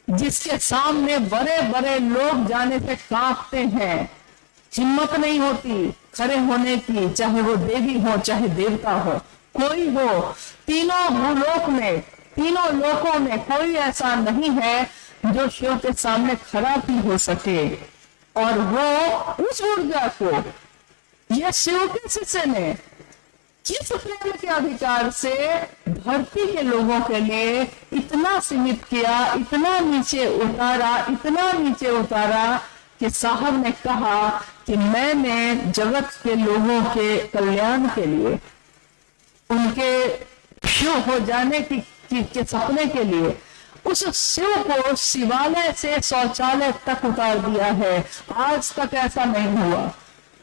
जिसके सामने बड़े बड़े लोग जाने से कांपते हैं, हिम्मत नहीं होती खड़े होने की, चाहे वो देवी हो चाहे देवता हो, कोई हो। तीनों भूलोक में, तीनों लोकों में कोई ऐसा नहीं है जो शिव के सामने खड़ा भी हो सके। और वो उस ऊर्जा को ये शिव के शिष्य ने किस प्रेम के अधिकार से धरती के लोगों के लिए इतना सीमित किया, इतना नीचे उतारा, इतना नीचे उतारा कि साहब ने कहा कि मैंने जगत के लोगों के कल्याण के लिए, उनके शिव हो जाने के सपने के लिए उस शिव को शिवालय से शौचालय तक उतार दिया है। आज तक ऐसा नहीं हुआ।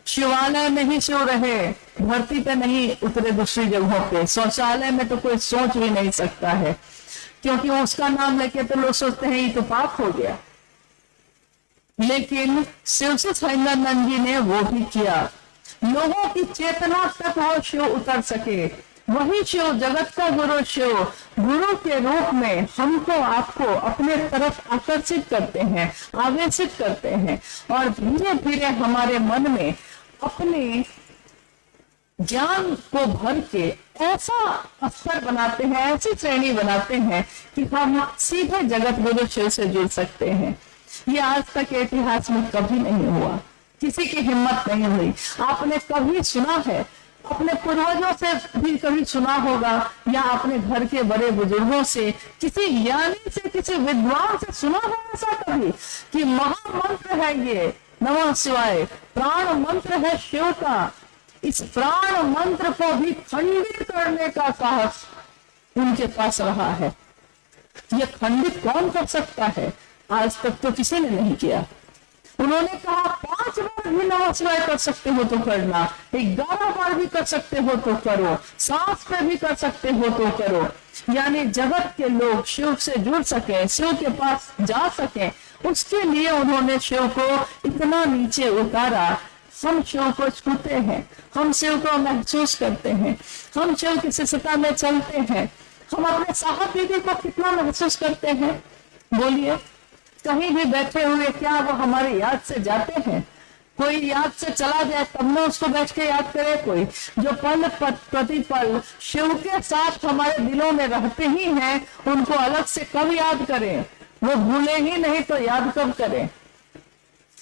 शिवालय में ही शिव रहे, धरती पे नहीं उतरे दूसरी जगहों पे। शौचालय में तो कोई सोच भी नहीं सकता है, क्योंकि उसका नाम लेके तो लोग सोचते हैं ये तो पाप हो गया। लेकिन शिव से सैंदरानंद जी ने वो भी किया, लोगों की चेतना तक वो शिव उतर सके। वही शिव, जगत का गुरु शिव, गुरु के रूप में हमको आपको अपने तरफ आकर्षित करते हैं, आवेशित करते हैं, और धीरे धीरे हमारे मन में अपने ज्ञान को भर के ऐसा स्तर बनाते हैं, ऐसी श्रेणी बनाते हैं कि हम सीधे जगत गुरु शिव से जुड़ सकते हैं। ये आज तक के इतिहास में कभी नहीं हुआ, किसी की हिम्मत नहीं हुई। आपने कभी सुना है, अपने पूर्वजों से भी कभी सुना होगा, या अपने घर के बड़े बुजुर्गों से, किसी ज्ञानी से, किसी विद्वान से सुना है ऐसा कभी कि महामंत्र है ये नमः शिवाय, प्राण मंत्र है शिव का, इस प्राण मंत्र को भी खंडित करने का साहस उनके पास रहा है। ये खंडित कौन कर सकता है? आज तक तो किसी ने नहीं किया। उन्होंने कहा 5 बार भी नमः शिवाय कर सकते हो तो करना, 11 बार भी कर सकते हो तो करो, सांस पे भी कर सकते हो तो करो। यानी जगत के लोग शिव से जुड़ सके, शिव के पास जा सके, उसके लिए उन्होंने शिव को इतना नीचे उतारा। हम शिव को छूते हैं, हम शिव को महसूस करते हैं, हम शिव की शिष्यता में चलते हैं। हम अपने साहब दीदी को कितना महसूस करते हैं? बोलिए, कहीं भी बैठे हुए क्या वो हमारी याद से जाते हैं? कोई याद से चला जाए तब ना उसको बैठ के याद करे कोई? जो पल प्रतिपल शिव के साथ हमारे दिलों में रहते ही हैं, उनको अलग से कब याद करें? वो भूले ही नहीं तो याद कब करें?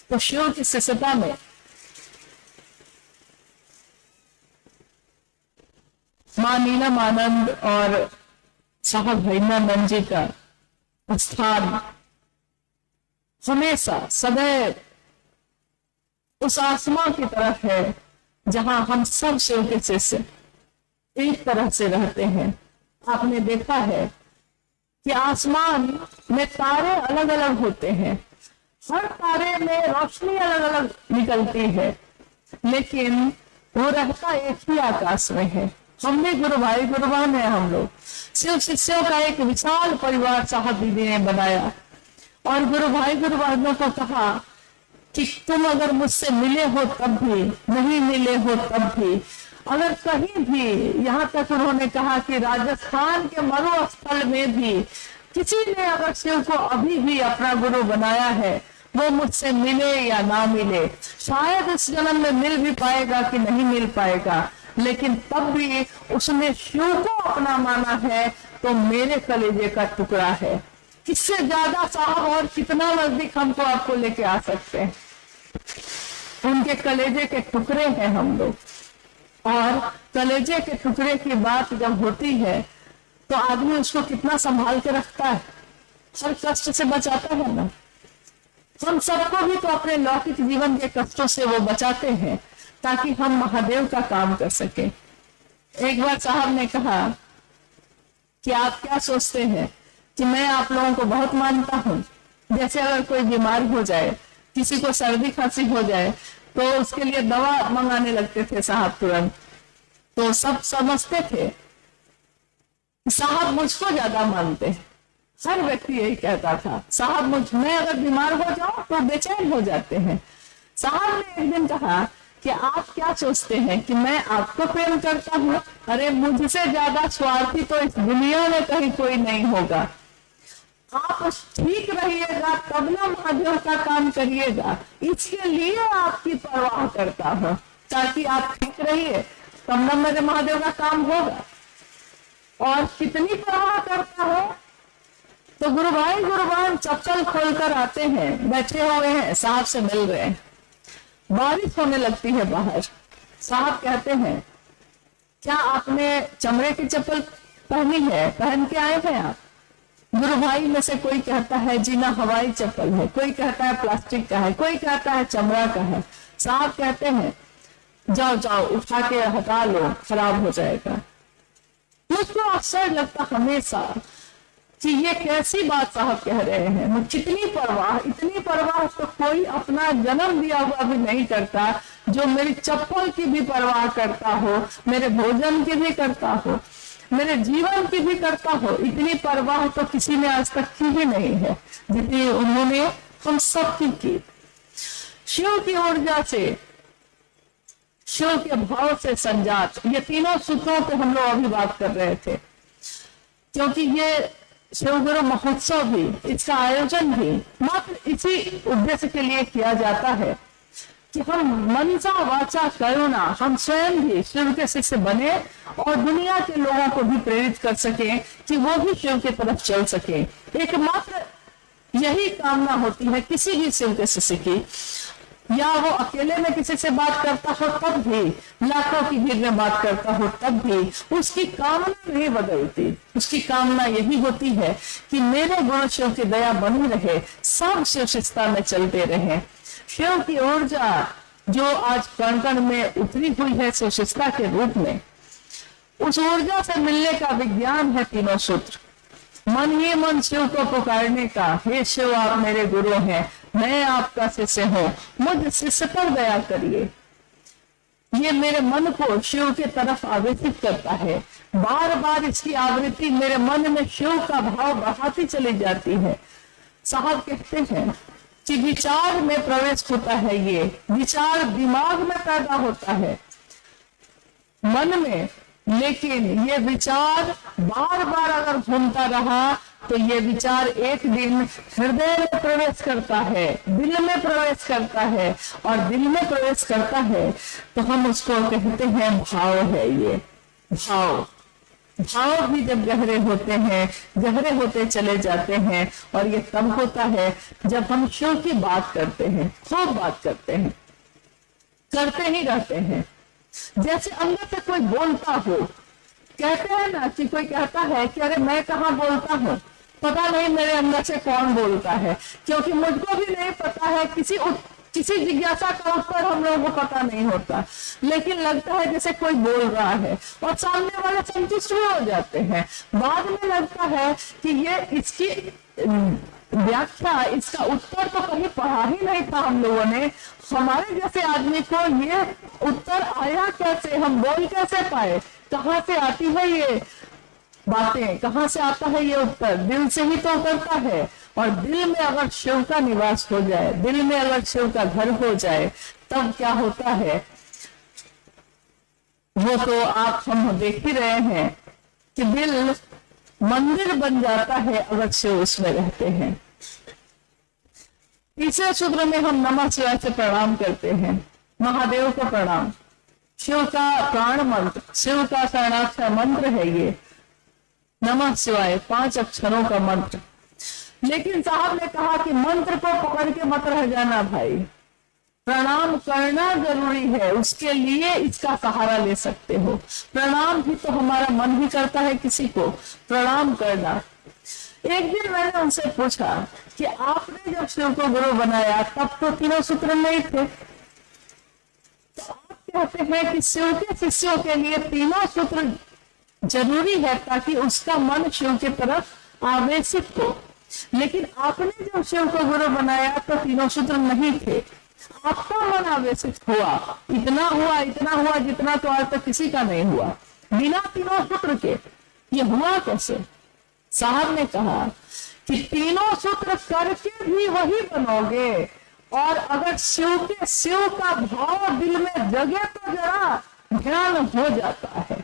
तो शिव की शिष्यता में मां नीलम आनंद और साहब भैरवानंद जी का स्थान हमेशा सदैव उस आसमां की तरफ है जहां हम सब शिव के शिष्य एक तरह से रहते हैं। आपने देखा है कि आसमान में तारे अलग अलग होते हैं, हर तारे में रोशनी अलग अलग निकलती है, लेकिन वो रहता एक ही आकाश में है। हम भी गुरु भाई गुरु बहन है, हम लोग शिव शिष्यों का एक विशाल परिवार साहब दीदी ने बनाया और गुरु भाई गुरु बहनों को कहा कि तुम अगर मुझसे मिले हो तब भी, नहीं मिले हो तब भी, अगर कहीं भी, यहाँ तक उन्होंने कहा कि राजस्थान के मरुस्थल में भी किसी ने अगर शिव को अभी भी अपना गुरु बनाया है, वो मुझसे मिले या ना मिले, शायद इस जन्म में मिल भी पाएगा कि नहीं मिल पाएगा, लेकिन तब भी उसने शिव को अपना माना है तो मेरे कलेजे का टुकड़ा है। किससे ज्यादा साहब और कितना नजदीक हमको आपको लेके आ सकते हैं। उनके कलेजे के टुकड़े हैं हम लोग। और कलेजे के टुकड़े की बात जब होती है तो आदमी उसको कितना संभाल के रखता है, हर कष्ट से बचाता है ना। हम सबको भी तो अपने लौकिक जीवन के कष्टों से वो बचाते हैं ताकि हम महादेव का काम कर सके। एक बार साहब ने कहा कि आप क्या सोचते हैं कि मैं आप लोगों को बहुत मानता हूँ। जैसे अगर कोई बीमार हो जाए, किसी को सर्दी खांसी हो जाए तो उसके लिए दवा मंगाने लगते थे साहब तुरंत। तो सब समझते थे साहब मुझको ज्यादा मानते हैं। हर व्यक्ति यही कहता था साहब मैं अगर बीमार हो जाऊं तो बेचैन हो जाते हैं। साहब ने एक दिन कहा कि आप क्या सोचते हैं कि मैं आपको प्रेम करता हूँ? अरे मुझसे ज्यादा स्वार्थी तो इस दुनिया में कहीं कोई नहीं होगा। आप ठीक रहिएगा तब ना महादेव का काम करिएगा, इसके लिए आपकी परवाह करता हूं ताकि आप ठीक रहिए तब ना मेरे महादेव का काम होगा। और कितनी परवाह करता हो तो गुरु भाई गुरु बहन चप्पल खोलकर आते हैं, बैठे हुए हैं, साहब से मिल रहे हैं, बारिश होने लगती है बाहर। साहब कहते हैं क्या आपने चमड़े की चप्पल पहनी है, पहन के आए हैं आप? गुरु भाई में से कोई कहता है जी ना हवाई चप्पल है, कोई कहता है प्लास्टिक का है, कोई कहता है चमड़ा का है। साहब कहते हैं जाओ जाओ उठा के हटा लो, खराब हो जाएगा। मुझको आश्चर्य लगता हमेशा कि ये कैसी बात साहब कह रहे हैं। कितनी परवाह, इतनी परवाह तो कोई अपना जन्म दिया हुआ भी नहीं करता, जो मेरी चप्पल की भी परवाह करता हो, मेरे भोजन की भी करता हो, मेरे जीवन की भी करता हो। इतनी परवाह तो किसी ने आज तक की ही नहीं है जितनी उन्होंने हम सब की। शिव की ऊर्जा से, शिव के भाव से संजात, ये तीनों सूत्रों पे हम लोग अभी बात कर रहे थे। क्योंकि ये शिव गुरु महोत्सव भी, इसका आयोजन भी मात्र इसी उद्देश्य के लिए किया जाता है कि हम मनसा वाचा करुणा, हम स्वयं भी शिव के शिष्य बने और दुनिया के लोगों को भी प्रेरित कर सके कि वो भी शिव की तरफ चल सके। एकमात्र यही कामना होती है किसी भी शिव के शिष्य की, या वो अकेले में किसी से बात करता हो तब भी, लाखों की भीड़ में बात करता हो तब भी, उसकी कामना नहीं बदलती। उसकी कामना यही होती है कि मेरे गुरु शिव की दया बनी रहे, सब शिव शिष्टता में चलते रहे। शिव की ऊर्जा जो आज कण कण में उतरी हुई है शिव शिष्टता के रूप में, उस ऊर्जा से मिलने का विज्ञान है तीनों सूत्र। मन ही मन शिव को पुकारने का, हे शिव आप मेरे गुरु हैं, मैं आपका शिष्य हूँ, मुझ शिष्य पर दया करिए। ये मेरे मन को शिव के तरफ आवेशित करता है। बार बार इसकी आवृत्ति मेरे मन में शिव का भाव बढ़ाती चली जाती है। साहब कहते हैं कि विचार में प्रवेश होता है, ये विचार दिमाग में पैदा होता है, मन में, लेकिन ये विचार बार बार अगर घूमता रहा तो ये विचार एक दिन हृदय में प्रवेश करता है, दिल में प्रवेश करता है, और दिल में प्रवेश करता है तो हम उसको कहते हैं भाव है। ये भाव, भाव भी जब गहरे होते हैं, गहरे होते चले जाते हैं, और ये तब होता है जब हम शिव की बात करते हैं, खूब बात करते हैं, करते ही रहते हैं। जैसे अंदर से कोई बोलता हो, कहते हैं ना कि कोई कहता है कि अरे मैं कहाँ बोलता हूँ, पता नहीं मेरे अंदर से कौन बोलता है, क्योंकि मुझको भी नहीं पता है। किसी किसी जिज्ञासा का उत्तर हम लोगों को पता नहीं होता, लेकिन लगता है जैसे कोई बोल रहा है और सामने वाले संतुष्ट भी हो जाते हैं। बाद में लगता है कि ये इसकी व्याख्या, इसका उत्तर तो कहीं पढ़ा ही नहीं था हम लोगों ने। हमारे जैसे आदमी को ये उत्तर आया कैसे, हम बोल कैसे पाए, कहाँ से आती है ये बातें, कहाँ से आता है ये उत्तर? दिल से ही तो उतरता है। और दिल में अगर शिव का निवास हो जाए, दिल में अगर शिव का घर हो जाए, तब क्या होता है वो तो आप हम देख ही रहे हैं कि दिल मंदिर बन जाता है अगर शिव उसमें रहते हैं। तीसरे सूत्र में हम नमः शिवाय से प्रणाम करते हैं, महादेव को प्रणाम। शिव का प्राण मंत्र, शिव का शरणाक्षर मंत्र है ये नमः शिवाय, 5 अक्षरों का मंत्र। लेकिन साहब ने कहा कि मंत्र को पकड़ के मत रह जाना भाई, प्रणाम करना जरूरी है, उसके लिए इसका सहारा ले सकते हो। प्रणाम भी तो हमारा मन ही करता है किसी को प्रणाम करना। एक दिन मैंने उनसे पूछा कि आपने जब शिव को गुरु बनाया तब तो तीनों सूत्र नहीं थे, तो आप कहते हैं कि शिव के शिष्यों के लिए तीनों सूत्र जरूरी है ताकि उसका मन शिव की तरफ आवेशित हो, लेकिन आपने जब शिव को गुरु बनाया तो तीनों सूत्र नहीं थे, आपका मन आवेशित हुआ, इतना हुआ जितना तो आज तक किसी का नहीं हुआ बिना तीनों सूत्र के। ये हुआ कैसे? साहब ने कहा कि तीनों सूत्र करके भी वही बनोगे, और अगर शिव का भाव दिल में जगे तो जरा ध्यान हो जाता है।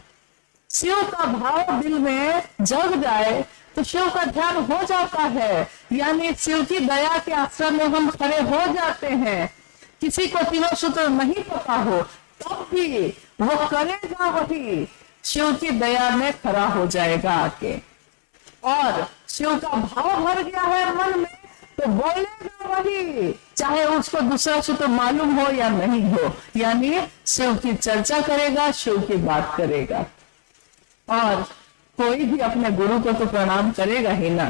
शिव का भाव दिल में जग जाए तो शिव का ध्यान हो जाता है, यानी शिव की दया के आश्रम में हम खड़े हो जाते हैं। किसी को तीनों सूत्र नहीं पता हो तब भी वो करेगा वही, शिव की दया में खड़ा हो जाएगा आके। और शिव का भाव भर गया है मन में तो बोलेगा वही, चाहे उसको दूसरा सूत्र मालूम हो या नहीं हो, यानी शिव की चर्चा करेगा, शिव की बात करेगा। और कोई भी अपने गुरु को तो प्रणाम करेगा ही ना,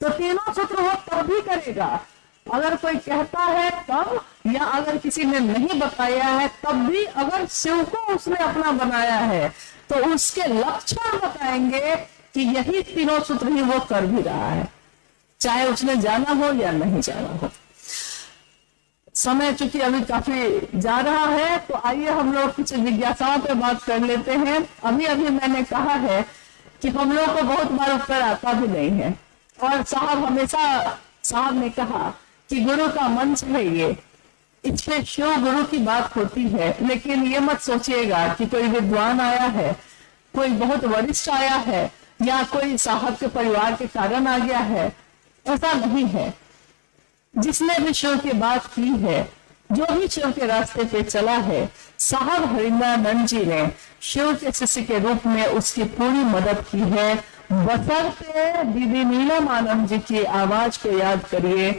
तो तीनों सूत्र वो तब भी करेगा अगर कोई कहता है तब, या अगर किसी ने नहीं बताया है तब भी। अगर शिव को उसने अपना बनाया है तो उसके लक्षण बताएंगे कि यही तीनों सूत्र ही वो कर भी रहा है, चाहे उसने जाना हो या नहीं जाना हो। समय चूंकि अभी काफी जा रहा है तो आइए हम लोग कुछ जिज्ञासाओं पे बात कर लेते हैं। अभी मैंने कहा है कि हम लोग को बहुत बार उत्तर आता भी नहीं है, और साहब ने कहा कि गुरु का मंच है ये, इसमें शिव गुरु की बात होती है। लेकिन ये मत सोचिएगा कि कोई विद्वान आया है, कोई बहुत वरिष्ठ आया है, या कोई साहब के परिवार के कारण आ गया है, ऐसा नहीं है। जिसने भी शिव की बात की है, जो भी शिव के रास्ते पे चला है, साहब हरिंद्रानंद जी ने शिव के शिष्य के रूप में उसकी पूरी मदद की है। बशर्ते दीदी नीलम आनंद जी की आवाज को याद करिए,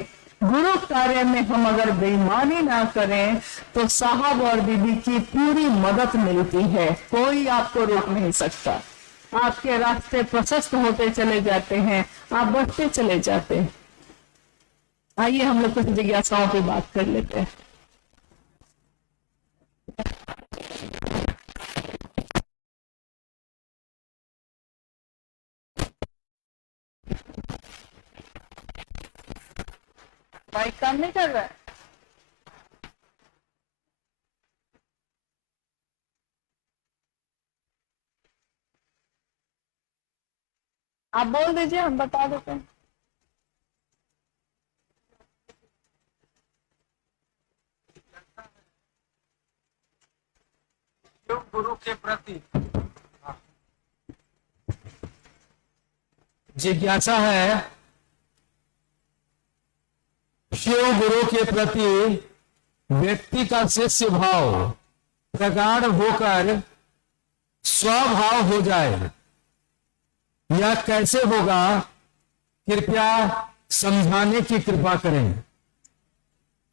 गुरु कार्य में हम अगर बेईमानी ना करें तो साहब और दीदी की पूरी मदद मिलती है, कोई आपको रोक नहीं सकता। आपके रास्ते प्रशस्त होते चले जाते हैं, आप बढ़ते चले जाते हैं। आइए हम लोग कुछ जिज्ञासाओं पे बात कर लेते हैं। माइक काम नहीं कर रहा है? आप बोल दीजिए, हम बता देते हैं। गुरु के प्रति जिज्ञासा है, शिव गुरु के प्रति व्यक्ति का शिष्य भाव प्रगाढ़ होकर स्वभाव हो जाए, यह कैसे होगा? कृपया समझाने की कृपा करें।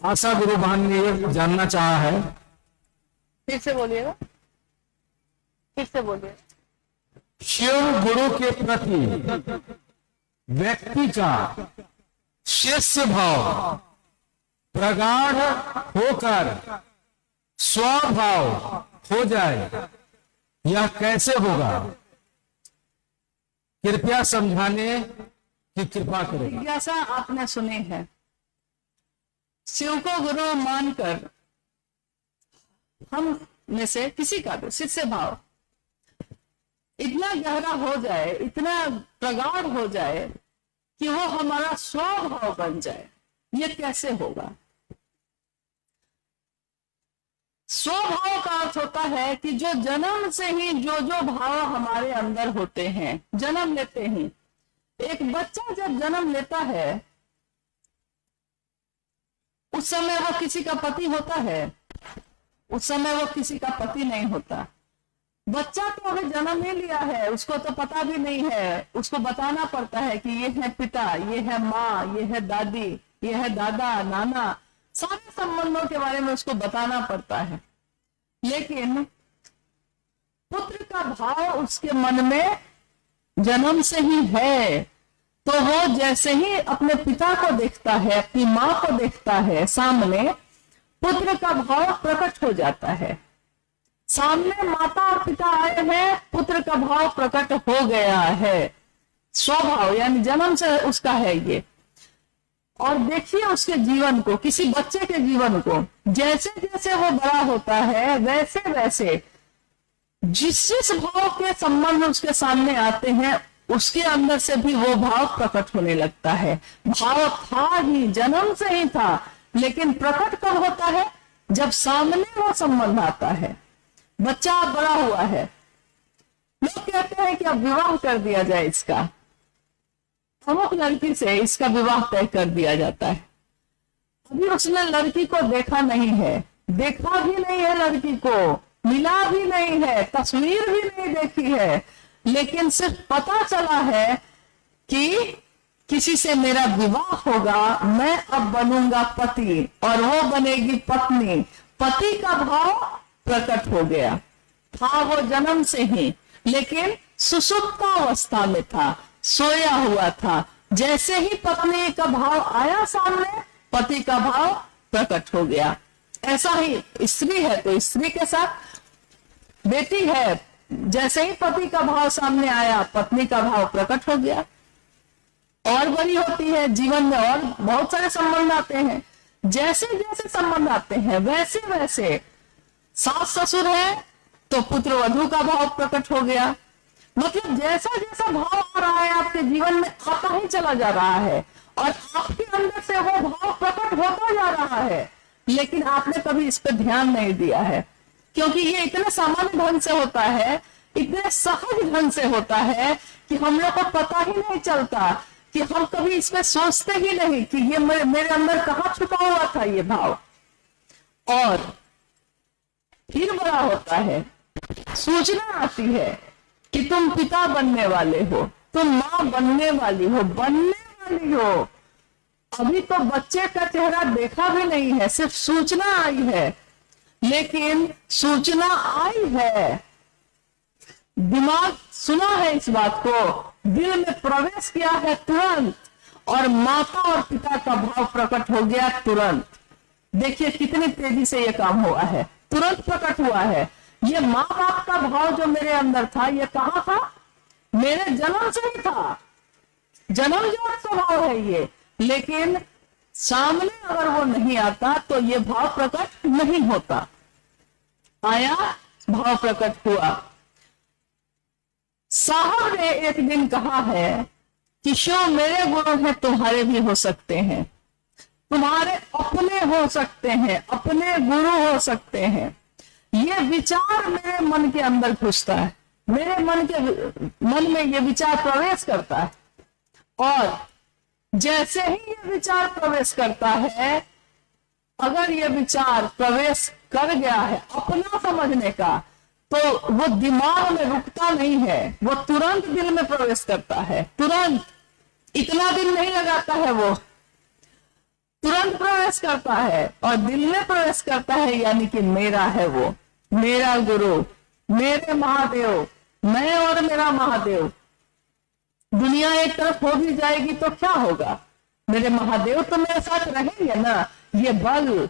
आशा गुरु बहन ने ये जानना चाहा है। फिर से बोलिएगा, फिर से बोलिए। शिव गुरु के प्रति व्यक्ति का शिष्य भाव प्रगाढ़ होकर स्वभाव हो जाए, यह कैसे होगा? कृपया समझाने की कृपा करें। जिज्ञासा आपने सुनी है। शिव को गुरु मानकर हम में से किसी का भी शिष्य भाव इतना गहरा हो जाए, इतना प्रगाढ़ हो जाए कि वो हमारा स्वभाव बन जाए, ये कैसे होगा? स्वभाव का अर्थ होता है कि जो जन्म से ही जो भाव हमारे अंदर होते हैं, जन्म लेते ही एक बच्चा जब जन्म लेता है उस समय वो किसी का पति होता है? उस समय वो किसी का पति नहीं होता। बच्चा तो अगर जन्म नहीं लिया है, उसको तो पता भी नहीं है, उसको बताना पड़ता है कि ये है पिता, ये है माँ, ये है दादी, ये है दादा, नाना, सारे संबंधों के बारे में उसको बताना पड़ता है। लेकिन पुत्र का भाव उसके मन में जन्म से ही है, तो वो जैसे ही अपने पिता को देखता है, अपनी माँ को देखता है सामने, पुत्र का भाव प्रकट हो जाता है। सामने माता और पिता आए हैं, पुत्र का भाव प्रकट हो गया है। स्वभाव यानी जन्म से उसका है ये। और देखिए उसके जीवन को, किसी बच्चे के जीवन को, जैसे जैसे वो बड़ा होता है वैसे वैसे जिस भाव के संबंध उसके सामने आते हैं उसके अंदर से भी वो भाव प्रकट होने लगता है। भाव था ही, जन्म से ही था, लेकिन प्रकट कब होता है? जब सामने वो संबंध आता है। बच्चा बड़ा हुआ है, लोग कहते हैं कि अब विवाह कर दिया जाए इसका, अमुक लड़की से इसका विवाह तय कर दिया जाता है। अभी उसने लड़की को देखा नहीं है, देखा भी नहीं है, लड़की को मिला भी नहीं है, तस्वीर भी नहीं देखी है, लेकिन सिर्फ पता चला है कि किसी से मेरा विवाह होगा, मैं अब बनूंगा पति और वो बनेगी पत्नी। पति का भाव प्रकट हो गया। था वो जन्म से ही, लेकिन सुसुप्तावस्था में था, सोया हुआ था। जैसे ही पत्नी का भाव आया सामने, पति का भाव प्रकट हो गया। ऐसा ही स्त्री है तो स्त्री के साथ, बेटी है, जैसे ही पति का भाव सामने आया, पत्नी का भाव प्रकट हो गया। और बड़ी होती है, जीवन में और बहुत सारे संबंध आते हैं। जैसे जैसे संबंध आते हैं वैसे वैसे, सास ससुर है तो पुत्र वधू का भाव प्रकट हो गया। मतलब जैसा जैसा भाव आ रहा है आपके जीवन में, आता ही चला जा रहा है और आपके अंदर से वो भाव प्रकट होता जा रहा है, लेकिन आपने कभी इस पर ध्यान नहीं दिया है, क्योंकि ये इतने सामान्य ढंग से होता है, इतने सहज ढंग से होता है कि हम लोग को पता ही नहीं चलता, कि हम कभी इस पे सोचते ही नहीं कि ये मेरे अंदर कहाँ छुपा हुआ था ये भाव। और फिर बड़ा होता है, सूचना आती है कि तुम पिता बनने वाले हो, तुम माँ बनने वाली हो, अभी तो बच्चे का चेहरा देखा भी नहीं है, सिर्फ सूचना आई है। लेकिन सूचना आई है, दिमाग सुना है इस बात को, दिल में प्रवेश किया है तुरंत, और माता और पिता का भाव प्रकट हो गया तुरंत। देखिए कितनी तेजी से ये काम हुआ है, तुरंत प्रकट हुआ है। ये माँ बाप का भाव जो मेरे अंदर था, ये कहाँ था? मेरे जन्म से ही था, जन्म जो स्वभाव है ये। लेकिन सामने अगर वो नहीं आता तो ये भाव प्रकट नहीं होता। आया, भाव प्रकट हुआ। साहब ने एक दिन कहा है कि शो मेरे गुरु हैं, तुम्हारे भी हो सकते हैं, तुम्हारे अपने हो सकते हैं, अपने गुरु हो सकते हैं। ये विचार मेरे मन के अंदर घुसता है, मेरे मन में ये विचार प्रवेश करता है, और जैसे ही ये विचार प्रवेश करता है, अगर ये विचार प्रवेश कर गया है अपना समझने का, तो वो दिमाग में रुकता नहीं है, वो तुरंत दिल में प्रवेश करता है, तुरंत, इतना दिन नहीं लगाता है, वो तुरंत प्रवेश करता है और दिल में प्रवेश करता है। यानी कि मेरा है वो, मेरा गुरु, मेरे महादेव, मैं और मेरा महादेव। दुनिया एक तरफ हो भी जाएगी तो क्या होगा, मेरे महादेव तो मेरे साथ रहेंगे ना। ये बल,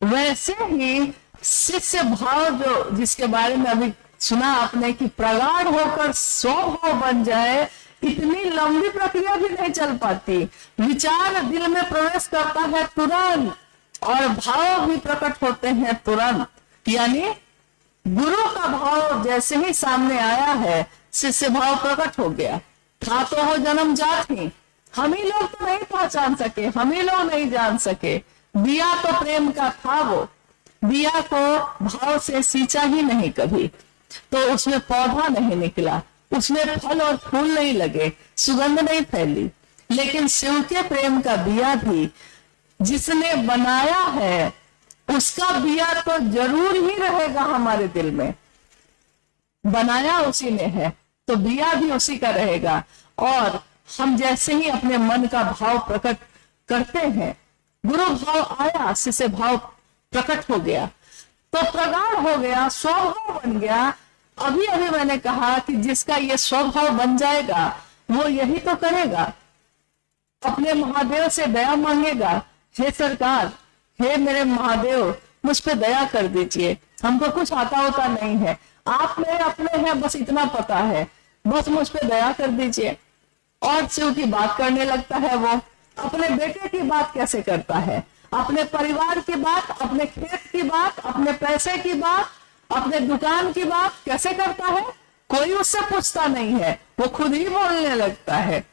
वैसे ही शिष्य भाव जो जिसके बारे में अभी सुना आपने कि प्रगाढ़ होकर स्वभाव बन जाए, इतनी लंबी प्रक्रिया भी नहीं चल पाती। विचार दिल में प्रवेश करता है तुरंत और भाव भी प्रकट होते हैं तुरंत। यानी गुरु का भाव जैसे ही सामने आया है, शिष्य भाव प्रकट हो गया। था तो हो जन्म जात ही, हम ही लोग तो नहीं पहचान सके, हम ही लोग नहीं जान सके। दिया तो प्रेम का था वो, दिया को भाव से सींचा ही नहीं कभी, तो उसमें पौधा नहीं निकला, उसमें फल और फूल नहीं लगे, सुगंध नहीं फैली। लेकिन शिव के प्रेम का दिया भी जिसने बनाया है, उसका दिया तो जरूर ही रहेगा हमारे दिल में। बनाया उसी ने है तो दिया भी उसी का रहेगा। और हम जैसे ही अपने मन का भाव प्रकट करते हैं, गुरु भाव आया, शिष्य भाव प्रकट हो गया, तो प्रगाढ़ हो गया, स्वभाव बन गया। अभी अभी मैंने कहा कि जिसका ये स्वभाव बन जाएगा वो यही तो करेगा, अपने महादेव से दया मांगेगा, हे सरकार, हे मेरे महादेव, मुझ पे दया कर दीजिए, हमको कुछ आता होता नहीं है, आप मेरे अपने हैं, बस इतना पता है, बस मुझ पे दया कर दीजिए। और शिव की बात करने लगता है वो। अपने बेटे की बात कैसे करता है, अपने परिवार की बात, अपने खेत की बात, अपने पैसे की बात, अपने दुकान की बात कैसे करता है? कोई उससे पूछता नहीं है, वो खुद ही बोलने लगता है।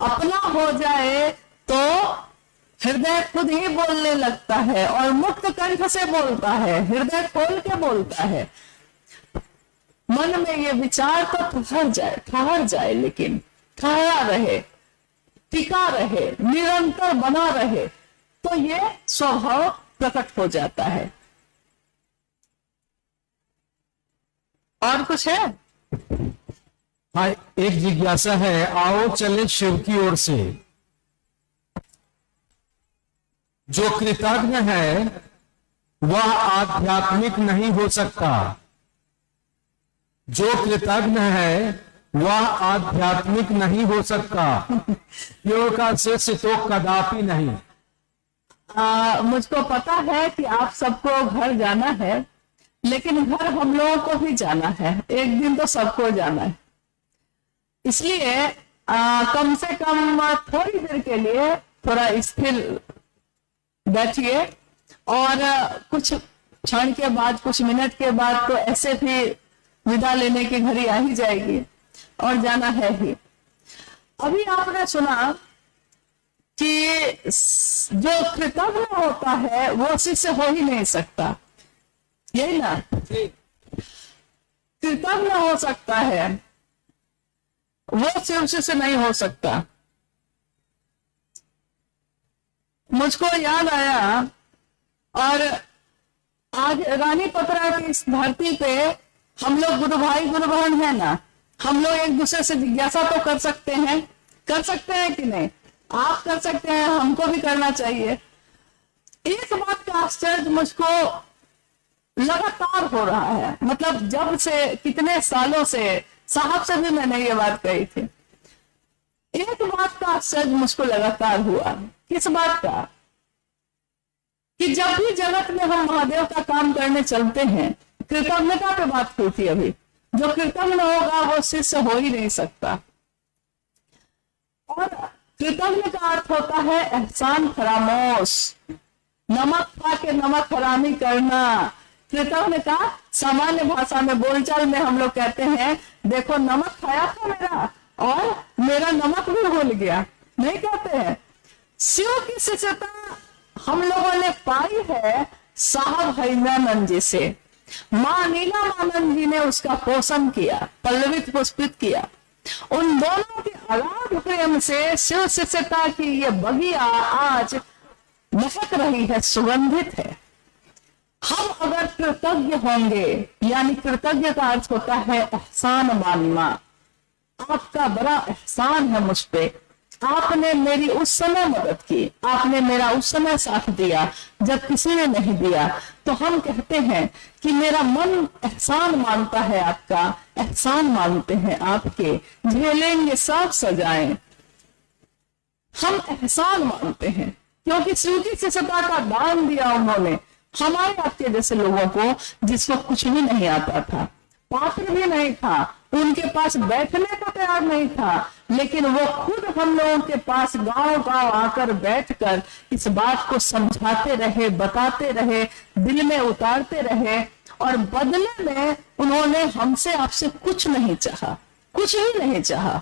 अपना हो जाए तो हृदय खुद ही बोलने लगता है और मुक्त कंठ से बोलता है, हृदय खोल के बोलता है। मन में ये विचार तो ठहर जाए, लेकिन ठहरा रहे, टिका रहे, निरंतर बना रहे, तो ये स्वभाव प्रकट हो जाता है। और कुछ है? हाँ, एक जिज्ञासा है, आओ चले शिव की ओर से। जो कृतज्ञ है वह आध्यात्मिक नहीं हो सकता, जो कृतज्ञ है वह आध्यात्मिक नहीं हो सकता, योग का शिष्य तो कदापि नहीं। मुझको पता है कि आप सबको घर जाना है, लेकिन घर हम लोगों को भी जाना है, एक दिन तो सबको जाना है। इसलिए कम से कम थोड़ी देर के लिए थोड़ा स्थिर बैठिए और कुछ क्षण के बाद, कुछ मिनट के बाद तो ऐसे भी विदा लेने की घड़ी आ ही जाएगी और जाना है ही। अभी आपने सुना कि जो कृतज्ञ होता है वो शिष्य हो ही नहीं सकता, यही ना? कृतज्ञ हो सकता है, वो शिव शिष्य नहीं हो सकता। मुझको याद आया, और आज रानी पत्रा की इस धरती पे हम लोग गुरु भाई गुरु बहन है ना, हम लोग एक दूसरे से जिज्ञासा तो कर सकते हैं कि नहीं? आप कर सकते हैं, हमको भी करना चाहिए। एक बात का आश्चर्य मुझको लगातार हो रहा है, मतलब जब से, कितने सालों से, साहब से भी मैंने ये बात कही थी। एक बात का आश्चर्य मुझको लगातार हुआ। किस बात का? कि जब भी जगत में हम महादेव का काम करने चलते हैं, कृतज्ञता पे बात की थी अभी, जो कृतज्ञ होगा वो शिष्य हो ही नहीं सकता। और कृतज्ञ का अर्थ होता है एहसान फरामोश, नमक खा के नमक हरामी करना। कृतज्ञ का सामान्य भाषा में, बोलचाल में हम लोग कहते हैं, देखो नमक खाया था मेरा और मेरा नमक भी भूल गया, नहीं कहते हैं। शिव की शिष्यता हम लोगों ने पाई है साहब हरिंद्रानंद जी से। माँ नीलामानंद जी ने उसका पोषण किया, पल्लवित पुष्पित किया। उन दोनों के अगाध प्रेम से शिव शिष्यता की ये बगिया आज महक रही है, सुगंधित है। हम अगर कृतज्ञ होंगे, यानी कृतज्ञ का अर्थ होता है एहसान मानना। आपका बड़ा एहसान है मुझ पे, आपने मेरी उस समय मदद की, आपने मेरा उस समय साथ दिया जब किसी ने नहीं दिया। तो हम कहते हैं कि मेरा मन एहसान मानता है आपका, एहसान मानते हैं आपके, झेलेंगे सब सजाएं। हम एहसान मानते हैं क्योंकि शिव की शिष्यता का दान दिया उन्होंने हमारे आपके जैसे लोगों को, जिसको कुछ भी नहीं आता था, पात्र भी नहीं था, उनके पास बैठने को तैयार नहीं था, लेकिन वो खुद हम लोगों के पास गांव गांव आकर बैठकर इस बात को समझाते रहे, बताते रहे, दिल में उतारते रहे, और बदले में उन्होंने हमसे आपसे कुछ नहीं चाहा, कुछ भी नहीं चाहा।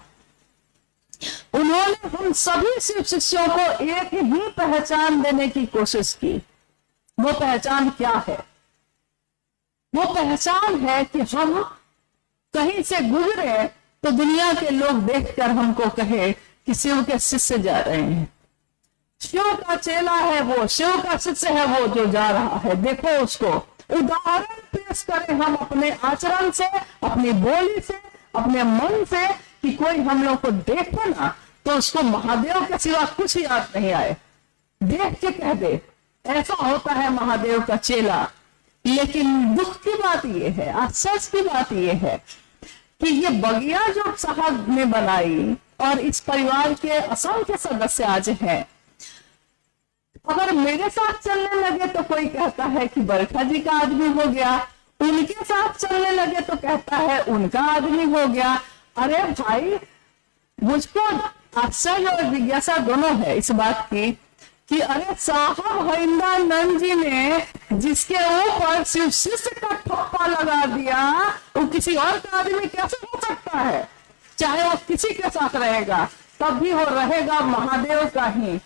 उन्होंने हम सभी शिव शिष्यों को एक ही पहचान देने की कोशिश की। वो पहचान क्या है? वो पहचान है कि हम कहीं से गुजरे तो दुनिया के लोग देखकर हमको कहे कि शिव के शिष्य जा रहे हैं, शिव का चेला है वो, शिव का शिष्य है वो जो जा रहा है, देखो उसको। उदाहरण पेश करें हम अपने आचरण से, अपनी बोली से, अपने मन से, कि कोई हम लोग को देखे ना तो उसको महादेव के सिवा कुछ याद नहीं आए, देख के कह दे। ऐसा होता है महादेव का चेला। लेकिन दुख की बात यह है, आश्चर्य की बात यह है कि ये बगिया जो साहब ने बनाई और इस परिवार के असंख्य सदस्य आज हैं, अगर मेरे साथ चलने लगे तो कोई कहता है कि बरखा जी का आदमी हो गया, उनके साथ चलने लगे तो कहता है उनका आदमी हो गया। अरे भाई, मुझको आश्चर्य और जिज्ञासा दोनों है इस बात की कि अरे साहब हरिंद्रानंद जी ने जिसके ऊपर शिव शिष्य का ठप्पा लगा दिया, वो किसी और का आदमी कैसे हो सकता है? चाहे वो किसी के साथ रहेगा तब भी वो रहेगा महादेव का ही,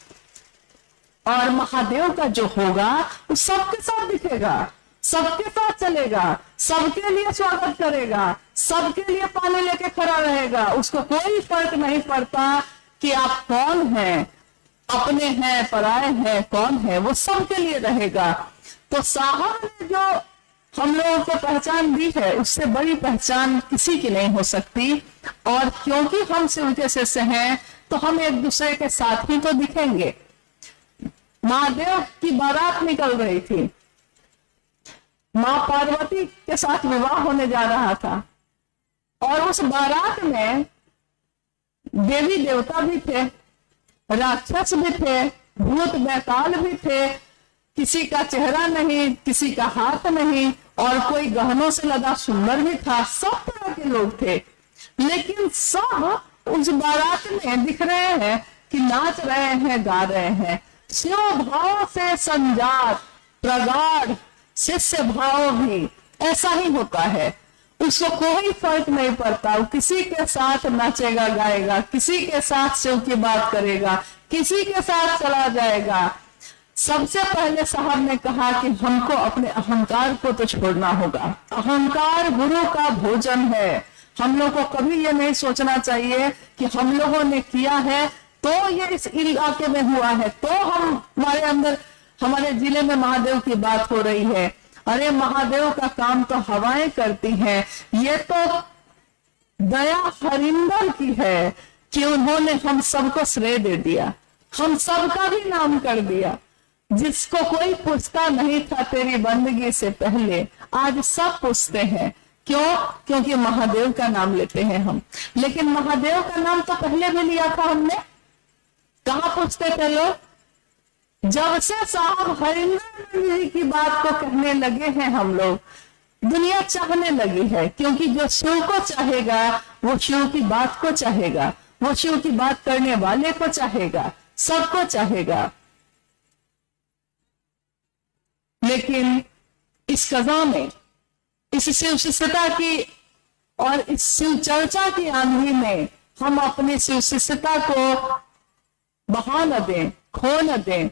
और महादेव का जो होगा वो सबके साथ दिखेगा, सबके साथ चलेगा, सबके लिए स्वागत करेगा, सबके लिए पानी लेके खड़ा रहेगा। उसको कोई फर्क नहीं पड़ता कि आप कौन हैं, अपने हैं, पराए हैं, कौन है, वो सबके लिए रहेगा। तो साहब ने जो हम लोगों को पहचान दी है, उससे बड़ी पहचान किसी की नहीं हो सकती। और क्योंकि हम शिव के शिष्य हैं तो हम एक दूसरे के साथ ही तो दिखेंगे। महादेव की बारात निकल रही थी, माँ पार्वती के साथ विवाह होने जा रहा था, और उस बारात में देवी देवता भी थे, राक्षस भी थे, भूत बैताल भी थे, किसी का चेहरा नहीं, किसी का हाथ नहीं, और कोई गहनों से लदा सुंदर भी था, सब तरह के लोग थे। लेकिन सब उस बारात में दिख रहे हैं कि नाच रहे हैं, गा रहे हैं, शिव भाव से संजात प्रगाढ़ शिष्य भाव भी ऐसा ही होता है। उसको कोई फर्क नहीं पड़ता, वो किसी के साथ नाचेगा, गाएगा, किसी के साथ शिव की बात करेगा, किसी के साथ चला जाएगा। सबसे पहले साहब ने कहा कि हमको अपने अहंकार को तो छोड़ना होगा। अहंकार गुरु का भोजन है। हम लोग को कभी ये नहीं सोचना चाहिए कि हम लोगों ने किया है तो ये इस इलाके में हुआ है, तो हमारे अंदर, हमारे जिले में महादेव की बात हो रही है। अरे महादेव का काम तो हवाएं करती हैं। ये तो दया हरिंदर की है कि उन्होंने हम सबको श्रेय दे दिया, हम सबका भी नाम कर दिया। जिसको कोई पूछता नहीं था तेरी बंदगी से पहले, आज सब पूछते हैं। क्यों? क्योंकि महादेव का नाम लेते हैं हम। लेकिन महादेव का नाम तो पहले भी लिया था हमने। कहाँ पूछते थे लोग? जब से साहब हरिंद्र जी की बात को कहने लगे हैं हम लोग, दुनिया चाहने लगी है। क्योंकि जो शिव को चाहेगा वो शिव की बात को चाहेगा, वो शिव की बात करने वाले को चाहेगा, सबको चाहेगा। लेकिन इस कज़ा में, इस शिव शिष्यता की और इस शिव चर्चा की आंधी में हम अपनी शिव शिष्यता को बहा न दें, खो न दें,